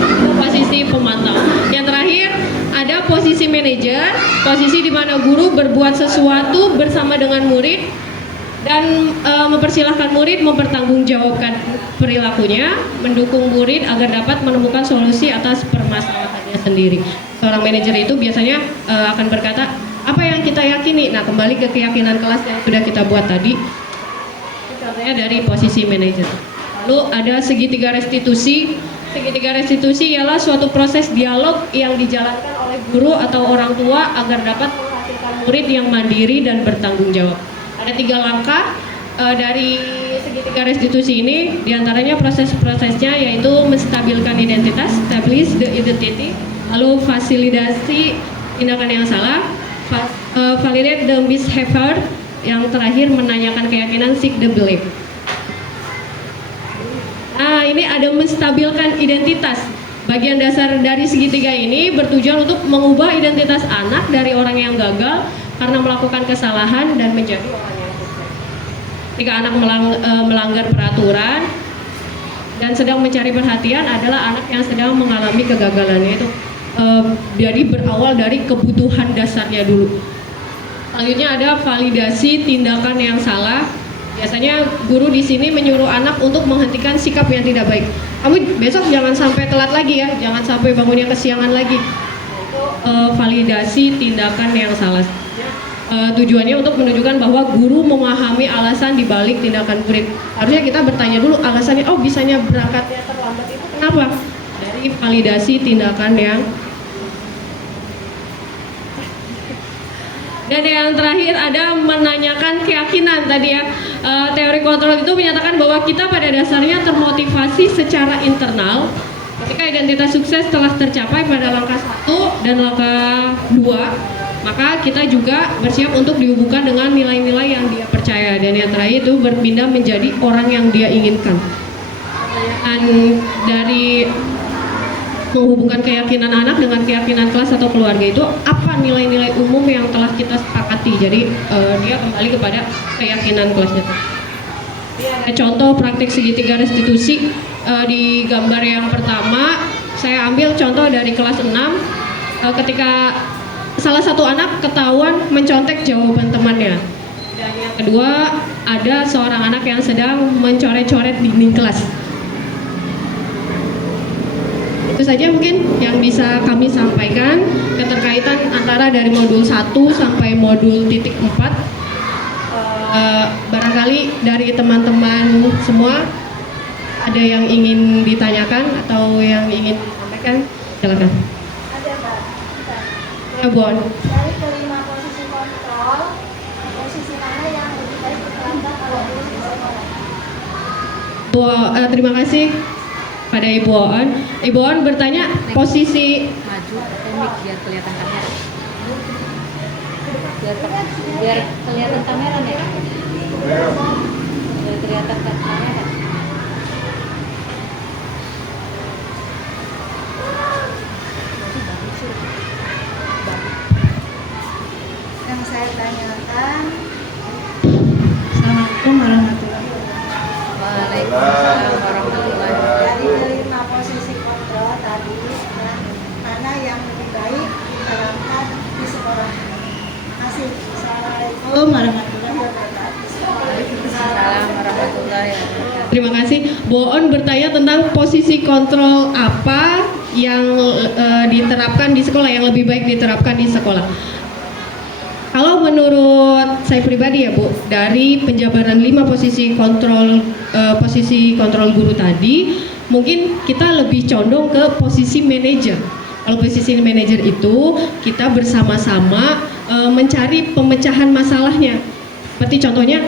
Itu posisi pemantau. Yang terakhir ada posisi manajer, posisi di mana guru berbuat sesuatu bersama dengan murid dan mempersilahkan murid mempertanggungjawabkan perilakunya, mendukung murid agar dapat menemukan solusi atas permasalahannya sendiri. Seorang manajer itu biasanya akan berkata, Apa yang kita yakini? Nah, kembali ke keyakinan kelas yang sudah kita buat tadi. Contohnya dari posisi manajer. Lalu ada segitiga restitusi. Segitiga restitusi ialah suatu proses dialog yang dijalankan oleh guru atau orang tua agar dapat menghasilkan murid yang mandiri dan bertanggung jawab. Ada 3 langkah dari segitiga restitusi ini, diantaranya proses-prosesnya yaitu menstabilkan identitas, establish the identity, lalu fasilitasi tindakan yang salah, validate the misbehavior, yang terakhir menanyakan keyakinan, seek the belief. Nah, ini ada menstabilkan identitas. Bagian dasar dari segitiga ini bertujuan untuk mengubah identitas anak dari orang yang gagal karena melakukan kesalahan dan menjadi orang yang sukses. Ketika anak melanggar peraturan dan sedang mencari perhatian adalah anak yang sedang mengalami kegagalan, yaitu jadi berawal dari kebutuhan dasarnya dulu. Selanjutnya ada validasi tindakan yang salah. Biasanya guru di sini menyuruh anak untuk menghentikan sikap yang tidak baik. Kamu besok jangan sampai telat lagi ya, jangan sampai bangunnya kesiangan lagi. Itu validasi tindakan yang salah. Tujuannya untuk menunjukkan bahwa guru memahami alasan dibalik tindakan murid. Harusnya kita bertanya dulu alasannya, oh bisanya berangkatnya terlambat itu kenapa? Dari validasi tindakan yang. Dan yang terakhir ada menanyakan keyakinan tadi ya. Teori kontrol itu menyatakan bahwa kita pada dasarnya termotivasi secara internal ketika identitas sukses telah tercapai pada langkah 1 dan langkah 2, maka kita juga bersiap untuk dihubungkan dengan nilai-nilai yang dia percaya, dan yang terakhir itu berpindah menjadi orang yang dia inginkan. Pertanyaan dari menghubungkan keyakinan anak dengan keyakinan kelas atau keluarga itu apa nilai-nilai umum yang telah kita sepakati. Jadi dia kembali kepada keyakinan kelasnya. Ada contoh praktik segitiga restitusi di gambar yang pertama. Saya ambil contoh dari kelas 6 ketika salah satu anak ketahuan mencontek jawaban temannya. Dan yang kedua ada seorang anak yang sedang mencoret-coret dinding kelas. Itu saja mungkin yang bisa kami sampaikan keterkaitan antara dari modul 1 sampai modul titik 4. Barangkali dari teman-teman semua ada yang ingin ditanyakan atau yang ingin disampaikan, silakan. Ada Mbak. Ya, Bon. Dari kelima posisi kontrol, posisi mana yang lebih baik diterapkan kalau belum di sekolah? Terima kasih pada Ibu Oon. Ibu Oon bertanya posisi Maju teknik biar kelihatan kamera. Biar kelihatan kamera nih. Biar kelihatan kamera. Yang saya tanyakan, Assalamualaikum warahmatullahi wabarakatuh. Waalaikumsalam warahmatullahi wabarakatuh. dari kelima posisi kontrol tadi, dan mana yang lebih baik diterapkan di sekolah? Terima kasih. Assalamualaikum warahmatullahi wabarakatuh. Waalaikumsalam warahmatullahi wabarakatuh. Terima kasih. Bu On bertanya tentang posisi kontrol apa yang diterapkan di sekolah, yang lebih baik diterapkan di sekolah. Kalau menurut saya pribadi ya Bu, dari penjabaran 5 posisi kontrol guru tadi, mungkin kita lebih condong ke posisi manajer. Kalau posisi manajer itu kita bersama-sama mencari pemecahan masalahnya. Seperti contohnya,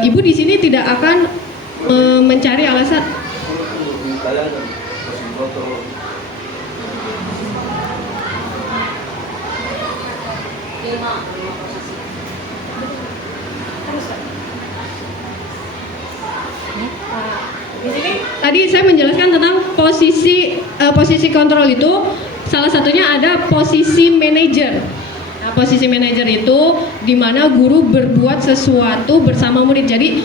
Ibu di sini tidak akan mencari alasan. Di sini tadi saya menjelaskan tentang posisi kontrol itu salah satunya ada posisi manajer. Nah, posisi manajer itu di mana guru berbuat sesuatu bersama murid. Jadi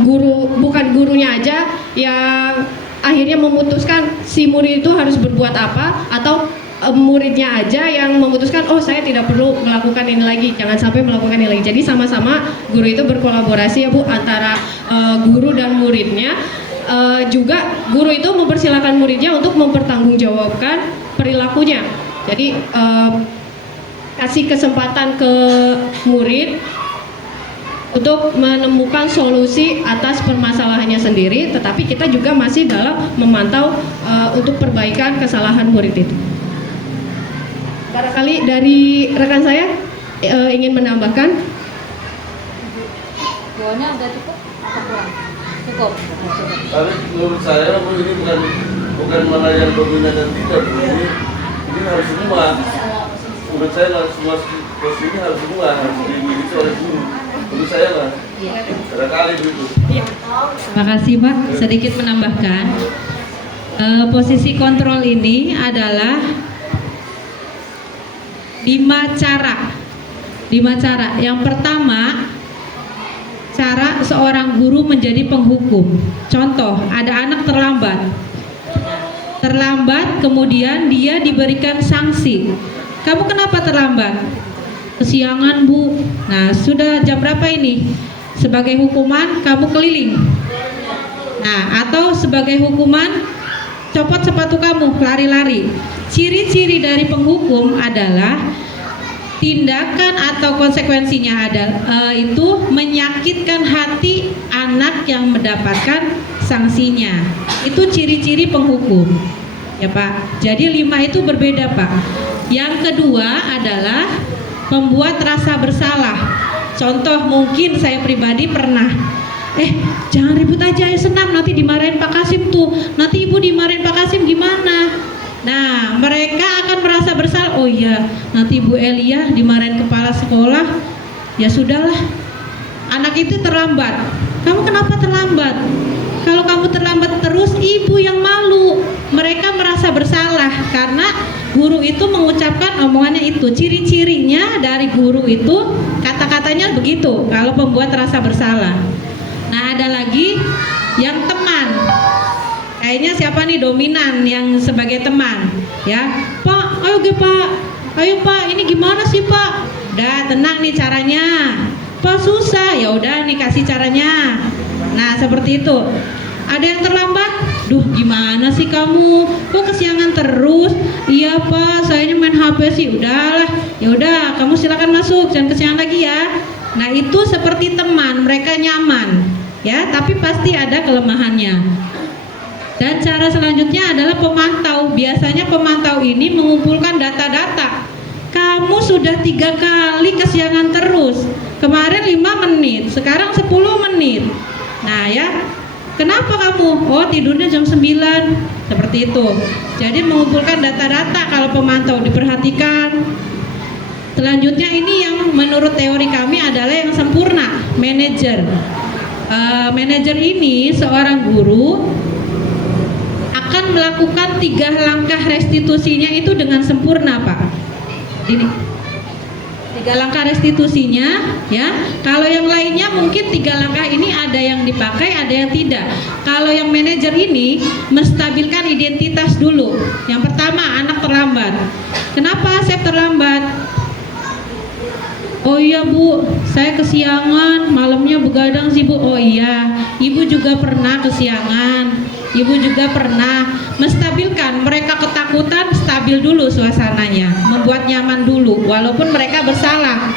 guru bukan gurunya aja yang akhirnya memutuskan si murid itu harus berbuat apa, atau muridnya aja yang memutuskan oh saya tidak perlu melakukan ini lagi, jangan sampai melakukan ini lagi. Jadi sama-sama guru itu berkolaborasi ya Bu, antara guru dan muridnya. Juga guru itu mempersilahkan muridnya untuk mempertanggungjawabkan perilakunya. Jadi kasih kesempatan ke murid untuk menemukan solusi atas permasalahannya sendiri, tetapi kita juga masih dalam memantau untuk perbaikan kesalahan murid itu. Barangkali dari rekan saya ingin menambahkan. Jawabannya udah cukup atau kurang? Cukup. Cukup. Tapi menurut saya ini bukan mana yang dominan dan tidak, ini harus semua. Menurut saya semua posisi ini harus semua, harus dimiliki oleh guru. Menurut saya lah, barangkali begitu. Terima kasih Pak. Sedikit menambahkan, posisi kontrol ini adalah 5 cara. Yang pertama, cara seorang guru menjadi penghukum. Contoh, ada anak terlambat, kemudian dia diberikan sanksi. Kamu kenapa terlambat? Kesiangan Bu. Nah, sudah jam berapa ini? Sebagai hukuman kamu keliling. Nah, atau sebagai hukuman copot sepatu kamu, lari-lari. Ciri-ciri dari penghukum adalah tindakan atau konsekuensinya itu menyakitkan hati anak yang mendapatkan sanksinya. Itu ciri-ciri penghukum. Ya Pak. Jadi 5 itu berbeda Pak. Yang kedua adalah membuat rasa bersalah. Contoh, mungkin saya pribadi pernah, jangan ribut aja, senam, nanti dimarahin Pak Kasim tuh, nanti Ibu dimarahin Pak Kasim gimana? Nah, mereka akan merasa bersalah. Oh iya, nanti Bu Elia dimarahin kepala sekolah. Ya sudahlah, anak itu terlambat. Kamu kenapa terlambat? Kalau kamu terlambat terus, ibu yang malu. Mereka merasa bersalah karena guru itu mengucapkan omongannya itu. Ciri-cirinya dari guru itu kata-katanya begitu. Kalau pembuat rasa bersalah. Nah, ada lagi yang teman. Kayaknya siapa nih dominan yang sebagai teman? Ya, Pak, ayo Pak, ini gimana sih Pak? Udah tenang nih caranya. Pak susah, ya udah nih kasih caranya. Nah, seperti itu. Ada yang terlambat? Duh, gimana sih kamu? Kok kesiangan terus? Iya Pak, saya ini main HP sih. Udahlah, ya udah, kamu silakan masuk, jangan kesiangan lagi ya. Nah, itu seperti teman, mereka nyaman, ya. Tapi pasti ada kelemahannya. Dan cara selanjutnya adalah pemantau. Biasanya pemantau ini mengumpulkan data-data. Kamu sudah 3 kali kesiangan terus. Kemarin 5 menit, sekarang 10 menit. Nah ya, kenapa kamu? Oh, tidurnya jam 9. Seperti itu. Jadi mengumpulkan data-data kalau pemantau, diperhatikan. Selanjutnya ini yang menurut teori kami adalah yang sempurna, manajer. Manajer ini seorang guru akan melakukan 3 langkah restitusinya itu dengan sempurna Pak. Ini 3 langkah restitusinya ya. Kalau yang lainnya mungkin 3 langkah ini ada yang dipakai, ada yang tidak. Kalau yang manajer ini menstabilkan identitas dulu. Yang pertama, anak terlambat. Kenapa Asep terlambat? Oh iya Bu, saya kesiangan, malamnya begadang sih Bu. Oh iya, Ibu juga pernah kesiangan. Ibu juga pernah menstabilkan. Mereka ketakutan, stabil dulu suasananya, membuat nyaman dulu walaupun mereka bersalah.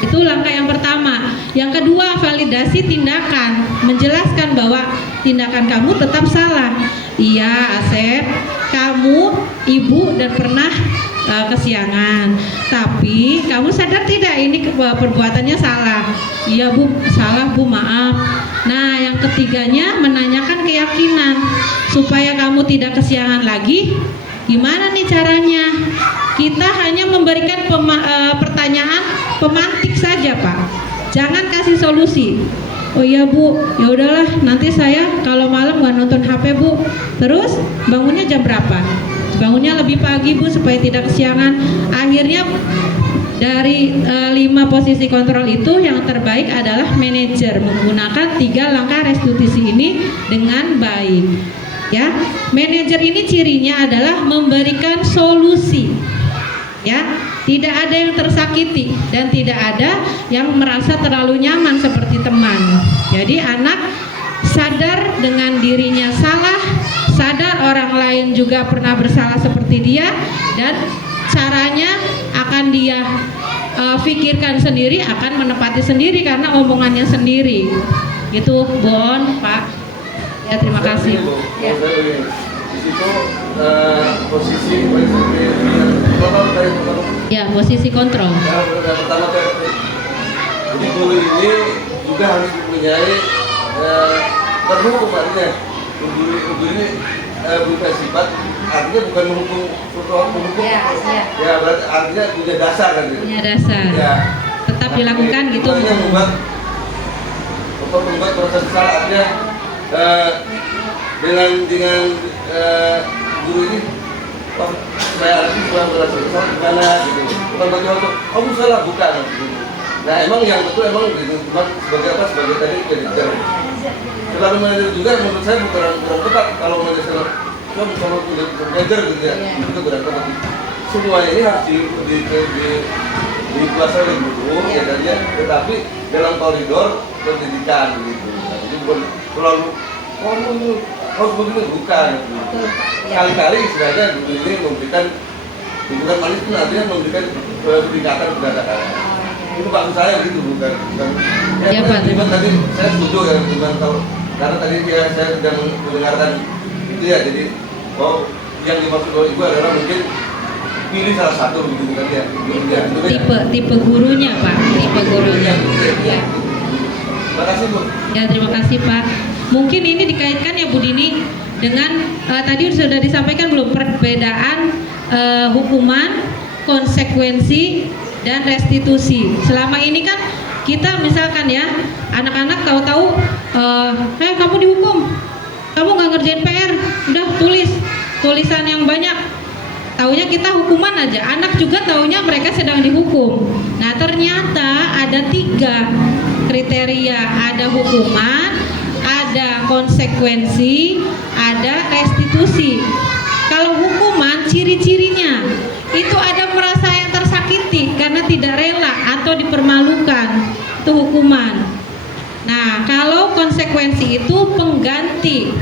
Itu langkah yang pertama. Yang kedua, validasi tindakan, menjelaskan bahwa tindakan kamu tetap salah. Iya Asep, kamu ibu dan pernah kesiangan, tapi kamu sadar tidak ini perbuatannya salah? Iya Bu, salah Bu, maaf. Nah, yang ketiganya menanyakan keyakinan supaya kamu tidak kesiangan lagi. Gimana nih caranya? Kita hanya memberikan pertanyaan pemantik saja Pak, jangan kasih solusi. Oh iya Bu, ya udahlah, nanti saya kalau malam nggak nonton HP Bu. Terus bangunnya jam berapa? Bangunnya lebih pagi Bu supaya tidak kesiangan. Akhirnya dari 5 posisi kontrol itu yang terbaik adalah manajer menggunakan 3 langkah restitusi ini dengan baik. Ya, manajer ini cirinya adalah memberikan solusi. Ya, tidak ada yang tersakiti dan tidak ada yang merasa terlalu nyaman seperti teman. Jadi anak sadar dengan dirinya salah, sadar orang lain juga pernah bersalah seperti dia, dan caranya akan dia pikirkan sendiri, akan menepati sendiri karena omongannya sendiri. Itu Bon, Pak. Ya, terima kasih. Ya. Di situ posisi kontrol dari Ya, posisi kontrol. yang pertama jadi guru ini juga harus mempunyai terhukum artinya. Guru ini punya sifat, artinya bukan menghukum. Ya, berarti artinya punya dasar kan gitu. Punya dasar. Ya. Tetap dilakukan gitu. Artinya membuat proses salah artinya dengan guru ini supaya anak itu merasa salah gimana gitu. Bukan bagi waktu, kamu salah bukan gitu. Nah emang yang betul emang sebagai apa, sebagai tadi manajer. Selalu manajer juga menurut saya kurang tepat kalau manajer kalau manajer gitu ya, itu kurang tepat. Semuanya ini harus dikuasai oleh guru ya dan ya, tetapi dalam koridor pendidikan gitu. Nah, jadi bukan terlalu harus begini bukan. Kali-kali istilahnya guru ini memberikan bukan manis itu artinya memberikan peningkatan pendidikan. Itu maksud saya gitu bukan. Ya, Pak. Tadi saya setuju ya dengan karena tadi saya sedang mendengarkan itu ya, jadi yang dimaksud oleh ibu adalah mungkin pilih salah satu begitu kan ya. Tipe gurunya, Pak. Tipe gurunya. Ya. Terima kasih Bu. Ya, terima kasih Pak. Mungkin ini dikaitkan ya Bu Dini dengan tadi sudah disampaikan belum perbedaan hukuman, konsekuensi, dan restitusi. Selama ini kan kita misalkan ya anak-anak tahu-tahu, kamu dihukum, kamu nggak ngerjain PR, udah tulisan yang banyak. Taunya kita hukuman aja, anak juga taunya mereka sedang dihukum. Nah ternyata ada 3 kriteria, ada hukuman, ada konsekuensi, ada restitusi. Kalau hukuman ciri-cirinya itu ada merasa yang tersakiti karena tidak rela atau dipermalukan, itu hukuman. Nah kalau konsekuensi itu pengganti.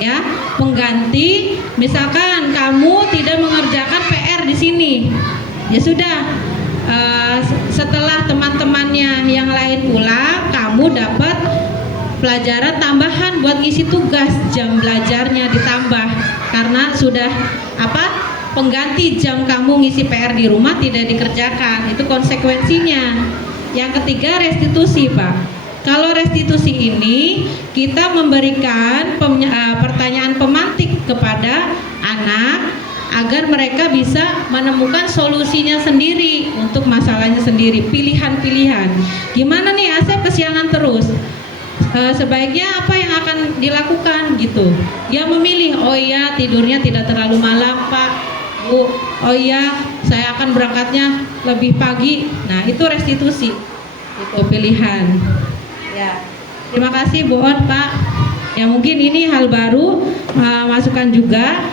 Ya, pengganti, misalkan kamu tidak mengerjakan PR di sini, ya sudah, setelah teman-temannya yang lain pulang, kamu dapat pelajaran tambahan buat ngisi tugas, jam belajarnya ditambah karena sudah pengganti jam kamu ngisi PR di rumah tidak dikerjakan, itu konsekuensinya. Yang ketiga restitusi Pak. Kalau restitusi ini kita memberikan pertanyaan pemantik kepada anak agar mereka bisa menemukan solusinya sendiri untuk masalahnya sendiri, pilihan-pilihan. Gimana nih Asep kesiangan terus? Sebaiknya apa yang akan dilakukan gitu? Dia memilih, oh iya tidurnya tidak terlalu malam Pak, Bu. Oh iya saya akan berangkatnya lebih pagi. Nah itu restitusi, itu pilihan. Ya, terima kasih Bu On, Pak. Ya mungkin ini hal baru, masukan juga.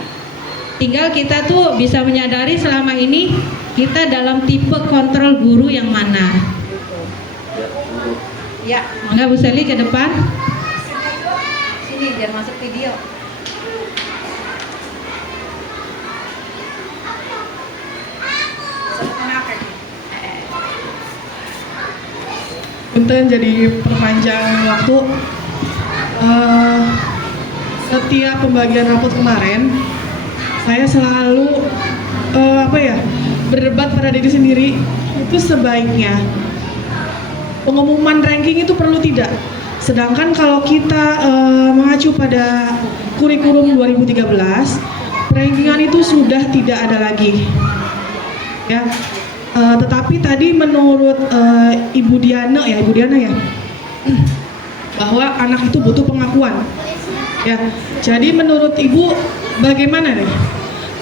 Tinggal kita tuh bisa menyadari selama ini kita dalam tipe kontrol guru yang mana. Ya, mangga Bu Seli ke depan. Sini biar masuk video. Punten jadi perpanjang waktu. Setiap pembagian rapot kemarin, saya selalu berdebat pada diri sendiri. Itu sebaiknya pengumuman ranking itu perlu tidak. Sedangkan kalau kita mengacu pada kurikulum 2013, rankingan itu sudah tidak ada lagi. Ya. Tetapi tadi menurut Ibu Diana ya, bahwa anak itu butuh pengakuan. Ya, jadi menurut Ibu bagaimana nih?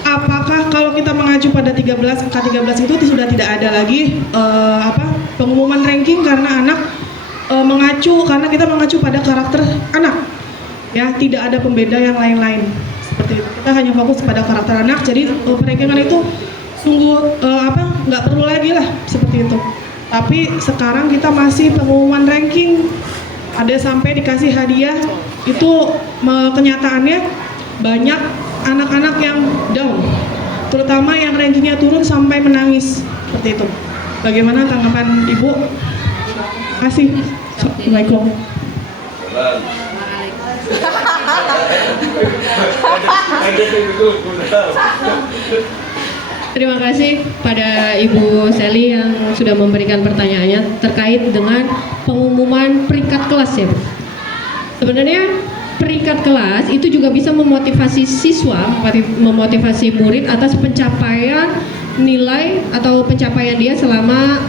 Apakah kalau kita mengacu pada K13 itu sudah tidak ada lagi pengumuman ranking karena anak karena kita mengacu pada karakter anak. Ya, tidak ada pembeda yang lain-lain. Seperti itu. Kita hanya fokus pada karakter anak. Jadi rankingan itu sungguh nggak perlu lagi lah seperti itu. Tapi sekarang kita masih pengumuman ranking, ada sampai dikasih hadiah. Itu kenyataannya banyak anak-anak yang down, terutama yang rankingnya turun sampai menangis. Seperti itu. Bagaimana tanggapan Ibu? Kasih. Assalamualaikum. Bang. Terima kasih pada Ibu Sally yang sudah memberikan pertanyaannya terkait dengan pengumuman peringkat kelas ya, Bu. Sebenarnya peringkat kelas itu juga bisa memotivasi siswa, memotivasi murid atas pencapaian nilai atau pencapaian dia selama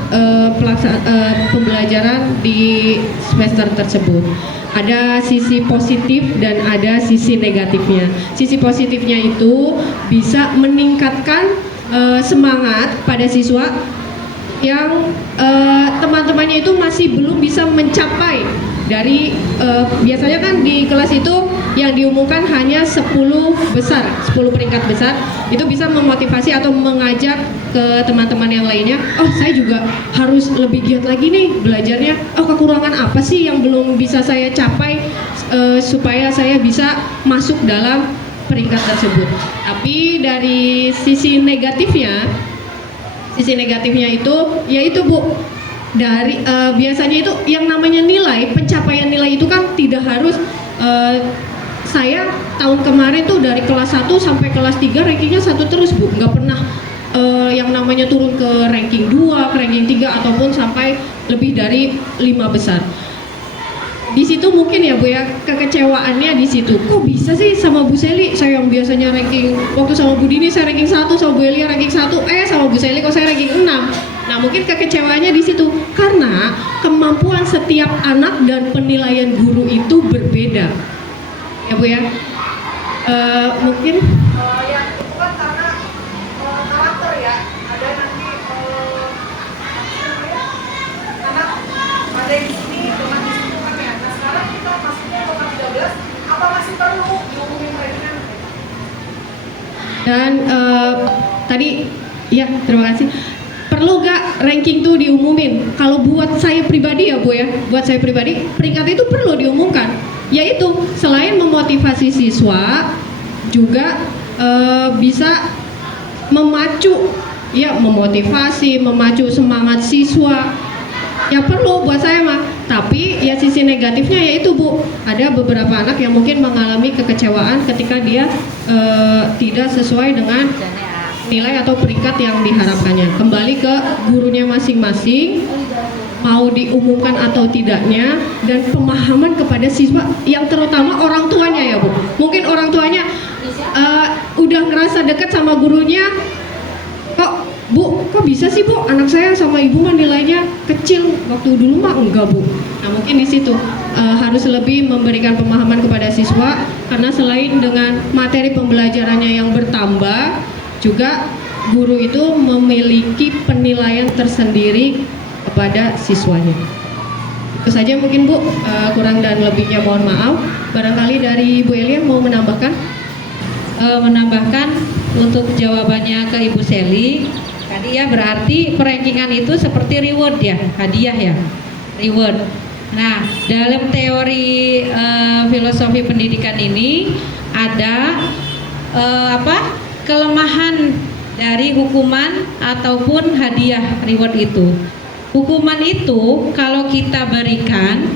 pembelajaran di semester tersebut. Ada sisi positif dan ada sisi negatifnya. Sisi positifnya itu bisa meningkatkan semangat pada siswa yang teman-temannya itu masih belum bisa mencapai dari biasanya kan di kelas itu yang diumumkan hanya 10 besar, 10 peringkat besar. Itu bisa memotivasi atau mengajak ke teman-teman yang lainnya, oh saya juga harus lebih giat lagi nih belajarnya. Oh kekurangan apa sih yang belum bisa saya capai supaya saya bisa masuk dalam peringkat tersebut. Tapi dari sisi negatifnya itu yaitu Bu, dari biasanya itu yang namanya nilai, pencapaian nilai itu kan tidak harus saya tahun kemarin tuh dari kelas 1 sampai kelas 3 rankingnya 1 terus Bu, nggak pernah yang namanya turun ke ranking 2, ke ranking 3 ataupun sampai lebih dari 5 besar. Di situ mungkin ya Bu ya, kekecewaannya di situ. Kok bisa sih sama Bu Sally, saya yang biasanya ranking, waktu sama Bu Dini saya ranking 1, sama Bu Elia ranking 1, sama Bu Sally kok saya ranking 6. Nah mungkin kekecewaannya di situ, karena kemampuan setiap anak dan penilaian guru itu berbeda. Ya Bu ya, mungkin Yang itu kan karena karakter ya, ada nanti anak ada di sini dengan di situ kan ya. Nah sekarang kita masuknya ke kelas 13, apa masih perlu diumumin ranking? dan tadi ya terima kasih. Perlu gak ranking tuh diumumin? Kalau buat saya pribadi ya Bu ya, buat saya pribadi peringkat itu perlu diumumkan. Yaitu selain memotivasi siswa juga bisa memacu ya, memotivasi, memacu semangat siswa. Ya perlu buat saya mah. Tapi ya sisi negatifnya yaitu Bu, ada beberapa anak yang mungkin mengalami kekecewaan ketika dia tidak sesuai dengan nilai atau peringkat yang diharapkannya. Kembali ke gurunya masing-masing, mau diumumkan atau tidaknya, dan pemahaman kepada siswa yang terutama orang tuanya ya Bu. Mungkin orang tuanya udah ngerasa dekat sama gurunya, kok Bu, kok bisa sih Bu, anak saya sama ibu mah nilainya kecil, waktu dulu mah enggak Bu. Nah mungkin di situ harus lebih memberikan pemahaman kepada siswa, karena selain dengan materi pembelajarannya yang bertambah, juga guru itu memiliki penilaian tersendiri kepada siswanya. Itu saja mungkin Bu, kurang dan lebihnya mohon maaf. Barangkali dari Bu Elia mau menambahkan? Menambahkan untuk jawabannya ke Ibu Sally tadi ya, berarti perankingan itu seperti reward ya, hadiah ya, reward. Nah dalam teori filosofi pendidikan ini ada kelemahan dari hukuman ataupun hadiah reward itu. Hukuman itu kalau kita berikan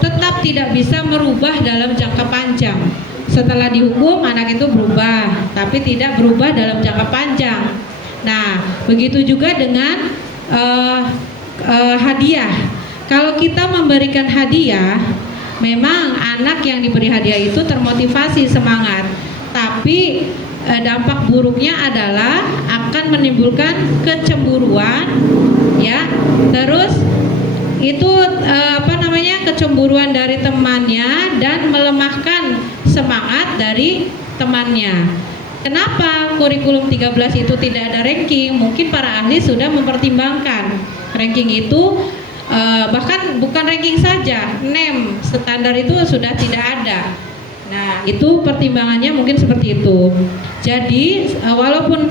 tetap tidak bisa merubah dalam jangka panjang. Setelah dihukum anak itu berubah, tapi tidak berubah dalam jangka panjang. Nah, begitu juga dengan hadiah. Kalau kita memberikan hadiah, memang anak yang diberi hadiah itu termotivasi, semangat. Tapi dampak buruknya adalah akan menimbulkan kecemburuan, ya. Terus itu kecemburuan dari temannya dan melemahkan semangat dari temannya. Kenapa kurikulum 13 itu tidak ada ranking? Mungkin para ahli sudah mempertimbangkan ranking itu, bahkan bukan ranking saja, NEM standar itu sudah tidak ada. Nah, itu pertimbangannya mungkin seperti itu. Jadi, walaupun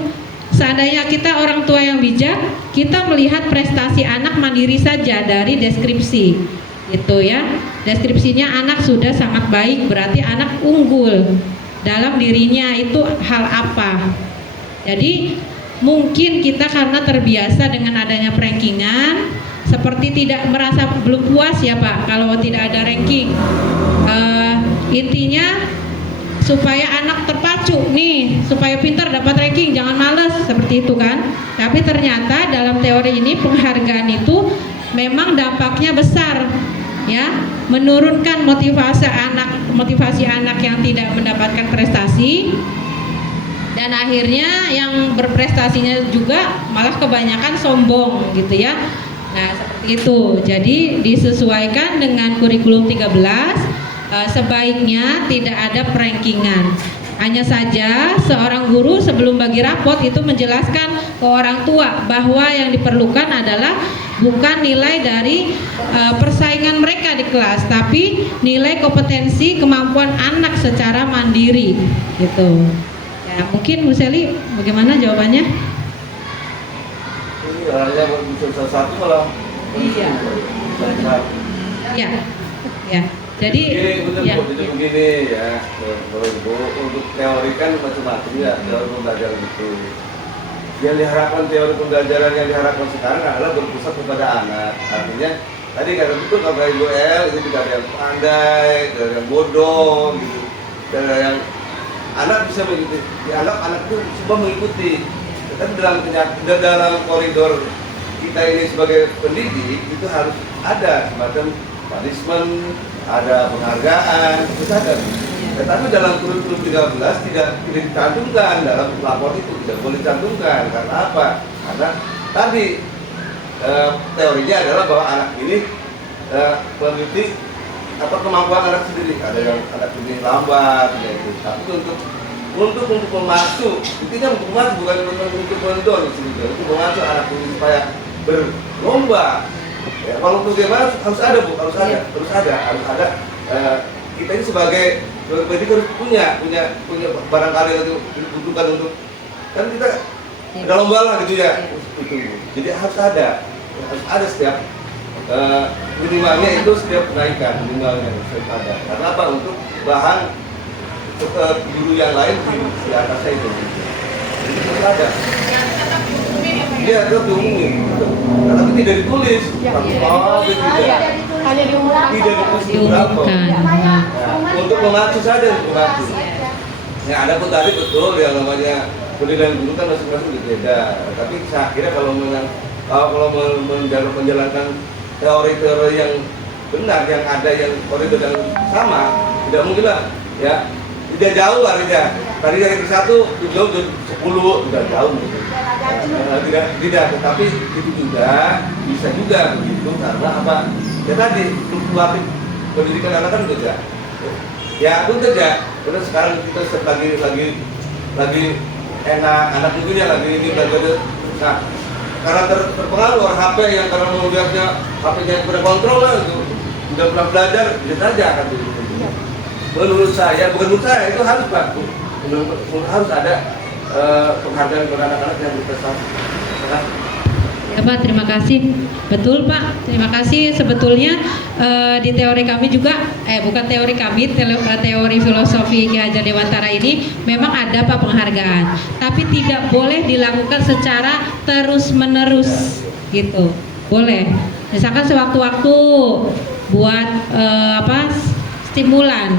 seandainya kita orang tua yang bijak, kita melihat prestasi anak mandiri saja dari deskripsi. Gitu ya. Deskripsinya anak sudah sangat baik, berarti anak unggul. Dalam dirinya itu hal apa? Jadi, mungkin kita karena terbiasa dengan adanya rankingan, seperti tidak merasa belum puas ya Pak kalau tidak ada ranking. Intinya supaya anak terpacu nih, supaya pintar dapat ranking, jangan males seperti itu kan. Tapi ternyata dalam teori ini penghargaan itu memang dampaknya besar ya, menurunkan motivasi anak yang tidak mendapatkan prestasi, dan akhirnya yang berprestasinya juga malah kebanyakan sombong gitu ya. Nah seperti itu, jadi disesuaikan dengan kurikulum 13, sebaiknya tidak ada perankingan. Hanya saja seorang guru sebelum bagi rapot itu menjelaskan ke orang tua bahwa yang diperlukan adalah bukan nilai dari persaingan mereka di kelas, tapi nilai kompetensi kemampuan anak secara mandiri gitu. Ya, mungkin Bu Seli bagaimana jawabannya? Ini orangnya bisa satu malah. Iya. Ya, ya. Jadi ya. Jadi begini ya, untuk teori kan macam-macam ya, teori pembelajaran itu. Yang diharapkan teori pembelajaran yang diharapkan sekarang adalah berpusat kepada anak. Artinya tadi kata betul kalau Ibu El itu tidak ada yang pandai, tidak ada yang bodoh gitu, tidak ada yang anak bisa mengikuti. Dianggap anak itu semua mengikuti. Tetapi dalam koridor kita ini sebagai pendidik itu harus ada semacam punishment, ada penghargaan, itu ada. Tetapi dalam kurikulum 13 tidak dicantumkan dalam lapor itu, tidak boleh dicantumkan. Karena apa? Karena tadi teorinya adalah bahwa anak ini memiliki kemampuan anak sendiri. Ada yang anak ini lambat, gitu. Tapi untuk memacu, intinya untuk memacu bukan untuk mendorong, untuk memacu anak ini supaya berlomba. Ya, kalau untuk gimana harus ada Bu, harus ada. Kita ini sebagai pendidik harus punya barangkali itu dibutuhkan untuk kan kita ada lomba lah gitu ya. Itu. Jadi harus ada setiap minimalnya itu setiap kenaikan minimalnya harus ada. Karena apa? Untuk bahan guru yang lain di atasnya itu. Jadi harus ada. Iya, itu diumumin. Tapi tidak ditulis. Hanya diumumkan. Tidak diumumkan. Nah, untuk memacu saja, memacu. Ya, ada pun tadi betul yang namanya pendidikan guru kan masing-masing berbeda. Tapi saya kira kalau menjalankan teori-teori yang benar, yang ada yang koridor yang sama, tidak mungkin lah. Ya, tidak jauh artinya. Tadi yang satu, jauh 10, tidak jauh. Tidak, tetapi itu juga bisa juga begitu karena apa? Ya tadi fluktuatif pendidikan anak kan juga. Ya itu saja. Udah sekarang kita lagi enak, anak tentunya lagi ini belajar. Nah, karena terpengaruh HP yang karena melihatnya HP-nya berkontrol lah itu. Udah pernah belajar, bisa saja kan itu. Menurut saya itu harus Pak. Harus ada penghargaan kepada anak-anak yang berprestasi. Ya Pak, terima kasih. Betul Pak, terima kasih. Sebetulnya di teori kami juga, bukan teori kami, teori filosofi Ki Hajar Dewantara ini memang ada Pak penghargaan, tapi tidak boleh dilakukan secara terus-menerus gitu. Boleh, misalkan sewaktu-waktu buat stimulan.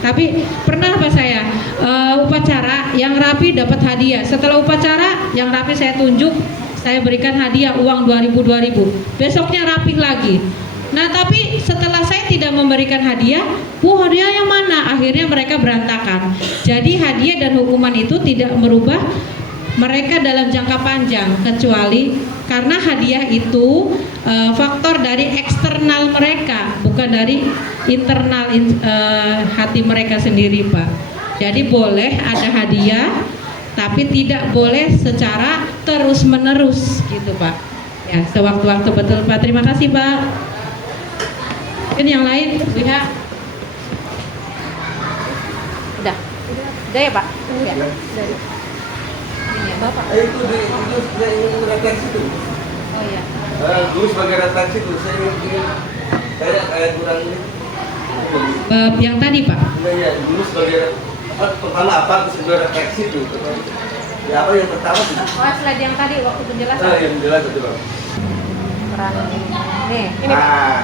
Tapi pernah apa saya upacara yang rapi dapat hadiah. Setelah upacara yang rapi saya tunjuk, saya berikan hadiah uang 2000. Besoknya rapih lagi. Nah tapi setelah saya tidak memberikan hadiah, hadiah yang mana? Akhirnya mereka berantakan. Jadi hadiah dan hukuman itu tidak merubah mereka dalam jangka panjang, kecuali karena hadiah itu faktor dari eksternal mereka, bukan dari internal hati mereka sendiri Pak. Jadi boleh ada hadiah, tapi tidak boleh secara terus-menerus gitu Pak. Ya, sewaktu-waktu. Betul Pak. Terima kasih Pak. Mungkin yang lain, lihat. Udah ya Pak? Ya. Ini ya Bapak. Itu refleksi itu. Oh iya. Dulu sebagai refleksi itu saya ingin kayak kurang ini. Yang tadi Pak. Iya, dulu sebagai pertama apa sebagai refleksi itu. Ya apa yang pertama sih? Oh, slide yang tadi waktu penjelasan. Nah, yang jelas itu Bang. Peran nih, Nah,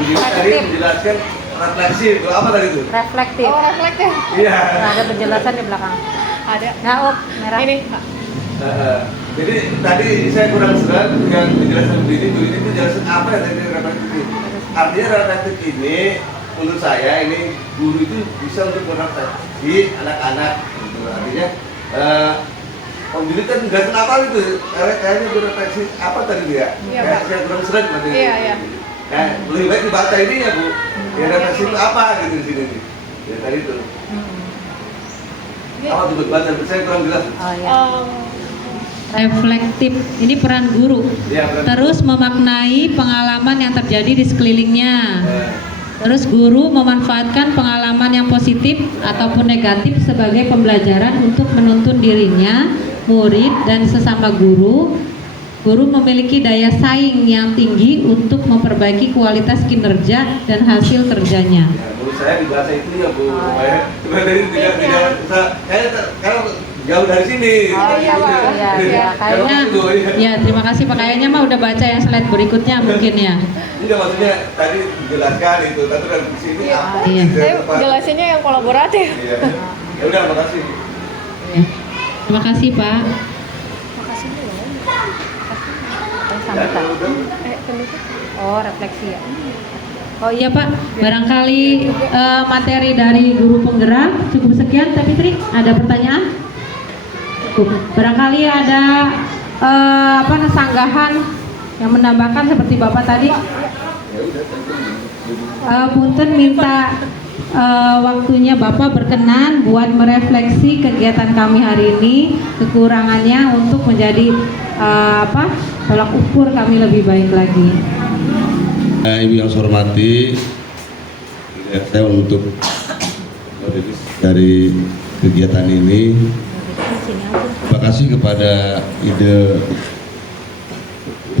begini tadi menjelaskan refleksi. Kalau apa tadi itu? reflektif. Oh, reflektif. Iya. Nah, ada penjelasan di belakang. Ada. Nah, oh, merah. Ini, Pak. Jadi tadi saya kurang serat yang menjelaskan begini itu jelasin apa yang tadi reflektif ini. Artinya reflektif ini menurut saya ini guru itu bisa untuk merefleksi anak-anak. Gitu. Artinya pembidik kan jelasin apa gitu. Kayaknya berefleksi apa tadi dia? Iya, Kayak Pak. saya kurang serat materi. Iya, iya. Nah, lebih baik dibaca ini ya Bu. Ya refleksi itu apa gitu di sini nih. Ya tadi itu. Apa tuh baca? Saya kurang jelas. Oh ya. Reflektif, ini peran guru. Iya, peran Terus memaknai pengalaman yang terjadi di sekelilingnya. Eh, Terus guru memanfaatkan pengalaman yang positif ataupun negatif sebagai pembelajaran untuk menuntun dirinya, murid, dan sesama guru. Guru memiliki daya saing yang tinggi untuk memperbaiki kualitas kinerja dan hasil kerjanya. Ya, menurut saya dibaca itu ya Bu. Cuma dari tidak kalau jauh dari sini. Oh iya, Pak. Iya, iya. Kayaknya, ya terima kasih Pak. Kayaknya mah udah baca yang slide berikutnya mungkin ya. Enggak, maksudnya tadi dijelaskan itu, tapi dari sini Iya. apa? Iya. gitu, Saya apa? jelasinnya yang kolaboratif. Iya. Ya udah, makasih. Ya. Terima kasih Pak. Ya, Sambutan. udah. Oh, refleksi ya. Oh iya Pak, barangkali materi dari guru penggerak cukup sekian. Tapi Tri, ada pertanyaan? Cukup. Barangkali ada sanggahan yang menambahkan seperti Bapak tadi. Punten minta waktunya Bapak berkenan buat merefleksi kegiatan kami hari ini, kekurangannya untuk menjadi tolak ukur kami lebih baik lagi. Ibu yang saya hormati, saya untuk dari kegiatan ini, terima kasih kepada ide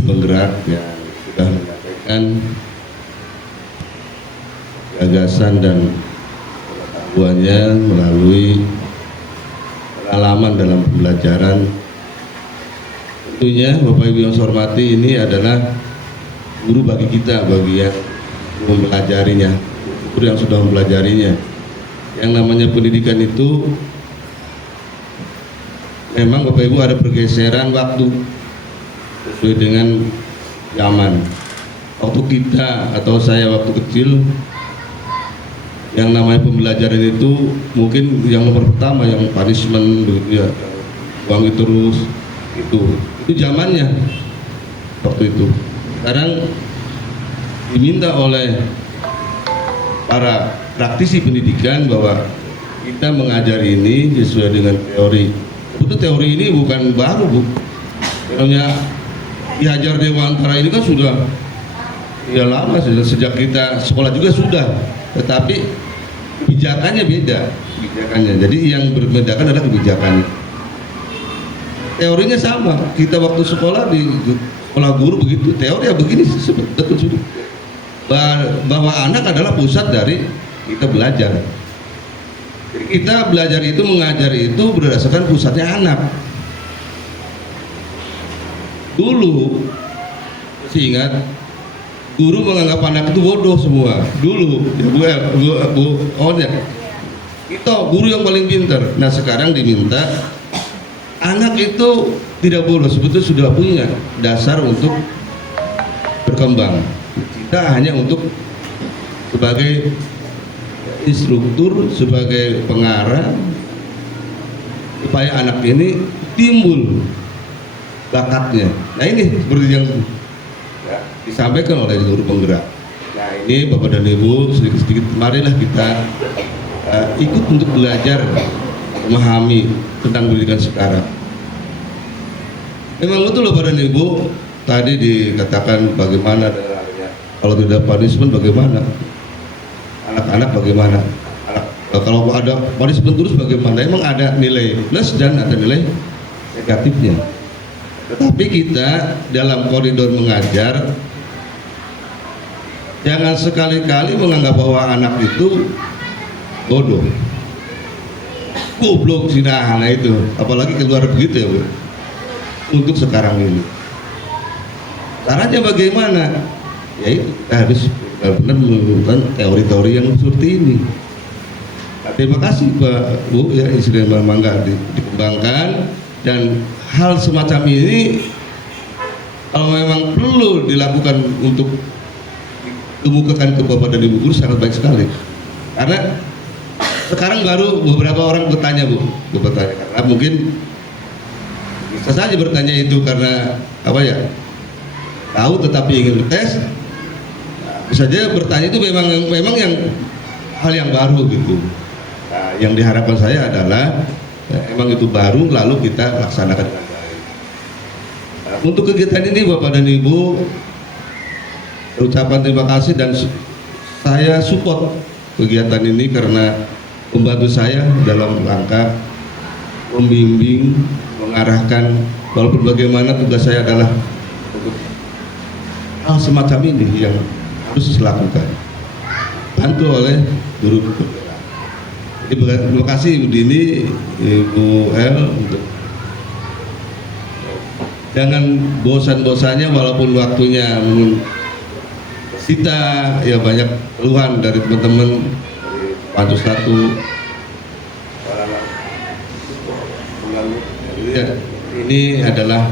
penggerak yang sudah menyampaikan gagasan dan pengetahuannya melalui pengalaman dalam pembelajaran. Tentunya Bapak Ibu yang saya hormati, ini adalah guru bagi kita, bagi yang mempelajarinya, guru yang sudah mempelajarinya. Yang namanya pendidikan itu memang Bapak Ibu ada pergeseran waktu sesuai dengan zaman. Waktu kita atau saya waktu kecil, yang namanya pembelajaran itu mungkin yang nomor pertama yang punishment begitu ya, wangi terus itu zamannya waktu itu. Sekarang diminta oleh para praktisi pendidikan bahwa kita mengajar ini sesuai dengan teori. Betul, teori ini bukan baru Bu. Namanya diajar Dewantara ini kan sudah lama, sejak kita sekolah juga sudah. Tetapi kebijakannya beda, kebijakannya. Jadi yang membedakan adalah kebijakannya. Teorinya sama. Kita waktu sekolah di sekolah guru begitu, teori ya begini, betul sudah. Bahwa anak adalah pusat dari kita belajar. Jadi kita belajar itu, mengajar itu berdasarkan pusatnya anak. Dulu, masih ingat, guru menganggap anak itu bodoh semua. Dulu, ya Bu Onya, itu guru yang paling pintar. Nah sekarang diminta anak itu tidak bodoh, sebetulnya sudah punya dasar untuk berkembang. Kita hanya untuk sebagai instruktur, sebagai pengarah, supaya anak ini timbul bakatnya. Nah ini seperti yang disampaikan oleh guru penggerak. Nah ini Bapak dan Ibu, sedikit-sedikit marilah kita ikut untuk belajar memahami tentang pendidikan sekarang. Memang betul loh Bapak dan Ibu, tadi dikatakan bagaimana kalau tidak punishment bagaimana, anak-anak bagaimana, kalau ada punishment terus bagaimana. Emang ada nilai plus dan ada nilai negatifnya. Tetapi kita dalam koridor mengajar, jangan sekali-kali menganggap bahwa anak itu bodoh. goblok sih, nah itu apalagi keluar begitu ya Bu. Untuk sekarang ini caranya bagaimana ya, itu kita harus benar-benar menggunakan teori-teori yang seperti ini. Nah, terima kasih Pak Bu ya, insiden Mangga dikembangkan, dan hal semacam ini kalau memang perlu dilakukan untuk kemukakan ke Bapak dan Ibu guru sangat baik sekali, karena sekarang baru beberapa orang bertanya Bu, bertanya karena mungkin bisa saja bertanya itu karena apa ya, tahu tetapi ingin tes, bisa saja bertanya itu memang yang hal yang baru gitu. Nah, yang diharapkan saya adalah emang itu baru lalu kita laksanakan dengan baik. Nah, untuk kegiatan ini Bapak dan Ibu, ucapan terima kasih, dan saya support kegiatan ini karena membantu saya dalam rangka membimbing, mengarahkan, walaupun bagaimana tugas saya adalah untuk hal semacam ini yang harus dilakukan, bantu oleh guru-guru. Jadi terima kasih Ibu Dini, Ibu El, untuk jangan bosan-bosannya walaupun waktunya sita ya, banyak keluhan dari teman-teman Pantus 1 ini adalah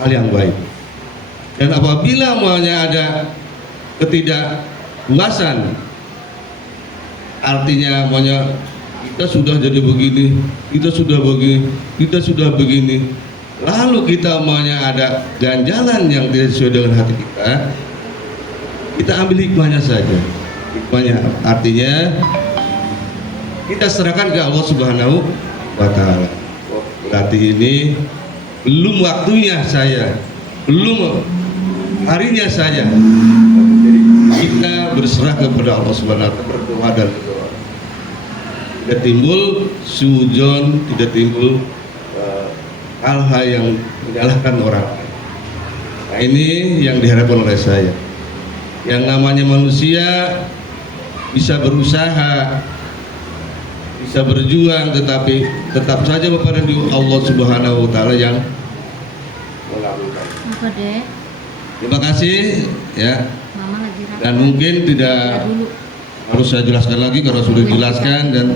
hal yang baik, dan apabila maunya ada ketidakpuasan, artinya maunya kita sudah jadi begini, kita sudah begini, kita sudah begini, lalu kita maunya ada ganjalan yang tidak sesuai dengan hati kita ambil hikmahnya saja. Hikmahnya artinya kita serahkan ke Allah Subhanahu wa Ta'ala. Berarti ini belum waktunya saya, belum harinya saya. Jadi kita berserah kepada Allah Subhanahu wa Ta'ala, berdoa dan berdoa. Tidak timbul sujon, tidak timbul hal-hal yang menyalahkan orang. Nah, ini yang diharapkan oleh saya. Yang namanya manusia bisa berusaha, bisa berjuang, tetapi tetap saja kepada Allah Subhanahu wa Ta'ala yang mengabulkan. Apa deh? Terima kasih ya. Mama lagi rapat. Dan mungkin tidak harus saya jelaskan lagi karena sudah dijelaskan, dan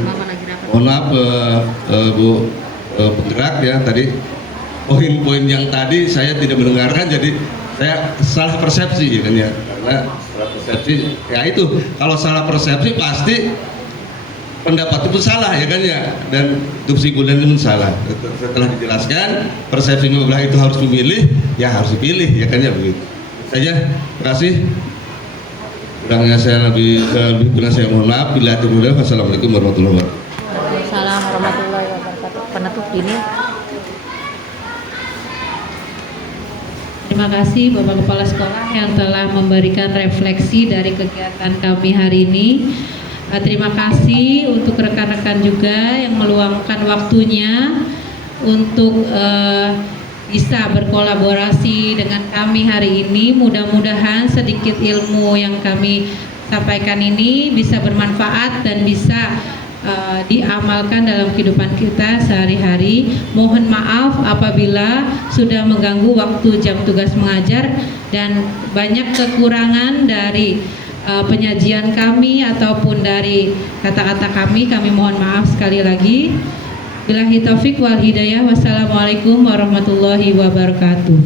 Mama lagi rapat. mohon maaf Bu penggerak ya, tadi poin-poin yang tadi saya tidak mendengarkan, jadi saya salah persepsi ya kan ya, karena salah persepsi ya, itu kalau salah persepsi pasti pendapat itu salah ya kan ya, dan kesimpulan itu salah. Setelah dijelaskan persepsi belah itu harus memilih, ya harus dipilih ya kan ya, begitu saja. Terima kasih. Kurangnya saya lebih kurang saya mohon maaf. Bila itu mudah. Wassalamualaikum warahmatullahi wabarakatuh. Waalaikumsalam warahmatullahi wabarakatuh. Penutup ini. Terima kasih Bapak Kepala Sekolah yang telah memberikan refleksi dari kegiatan kami hari ini. Terima kasih untuk rekan-rekan juga yang meluangkan waktunya untuk bisa berkolaborasi dengan kami hari ini. Mudah-mudahan sedikit ilmu yang kami sampaikan ini bisa bermanfaat dan bisa diamalkan dalam kehidupan kita sehari-hari. Mohon maaf apabila sudah mengganggu waktu jam tugas mengajar dan banyak kekurangan dari penyajian kami ataupun dari kata-kata kami mohon maaf sekali lagi. Billahi taufik wal hidayah. Wassalamualaikum warahmatullahi wabarakatuh.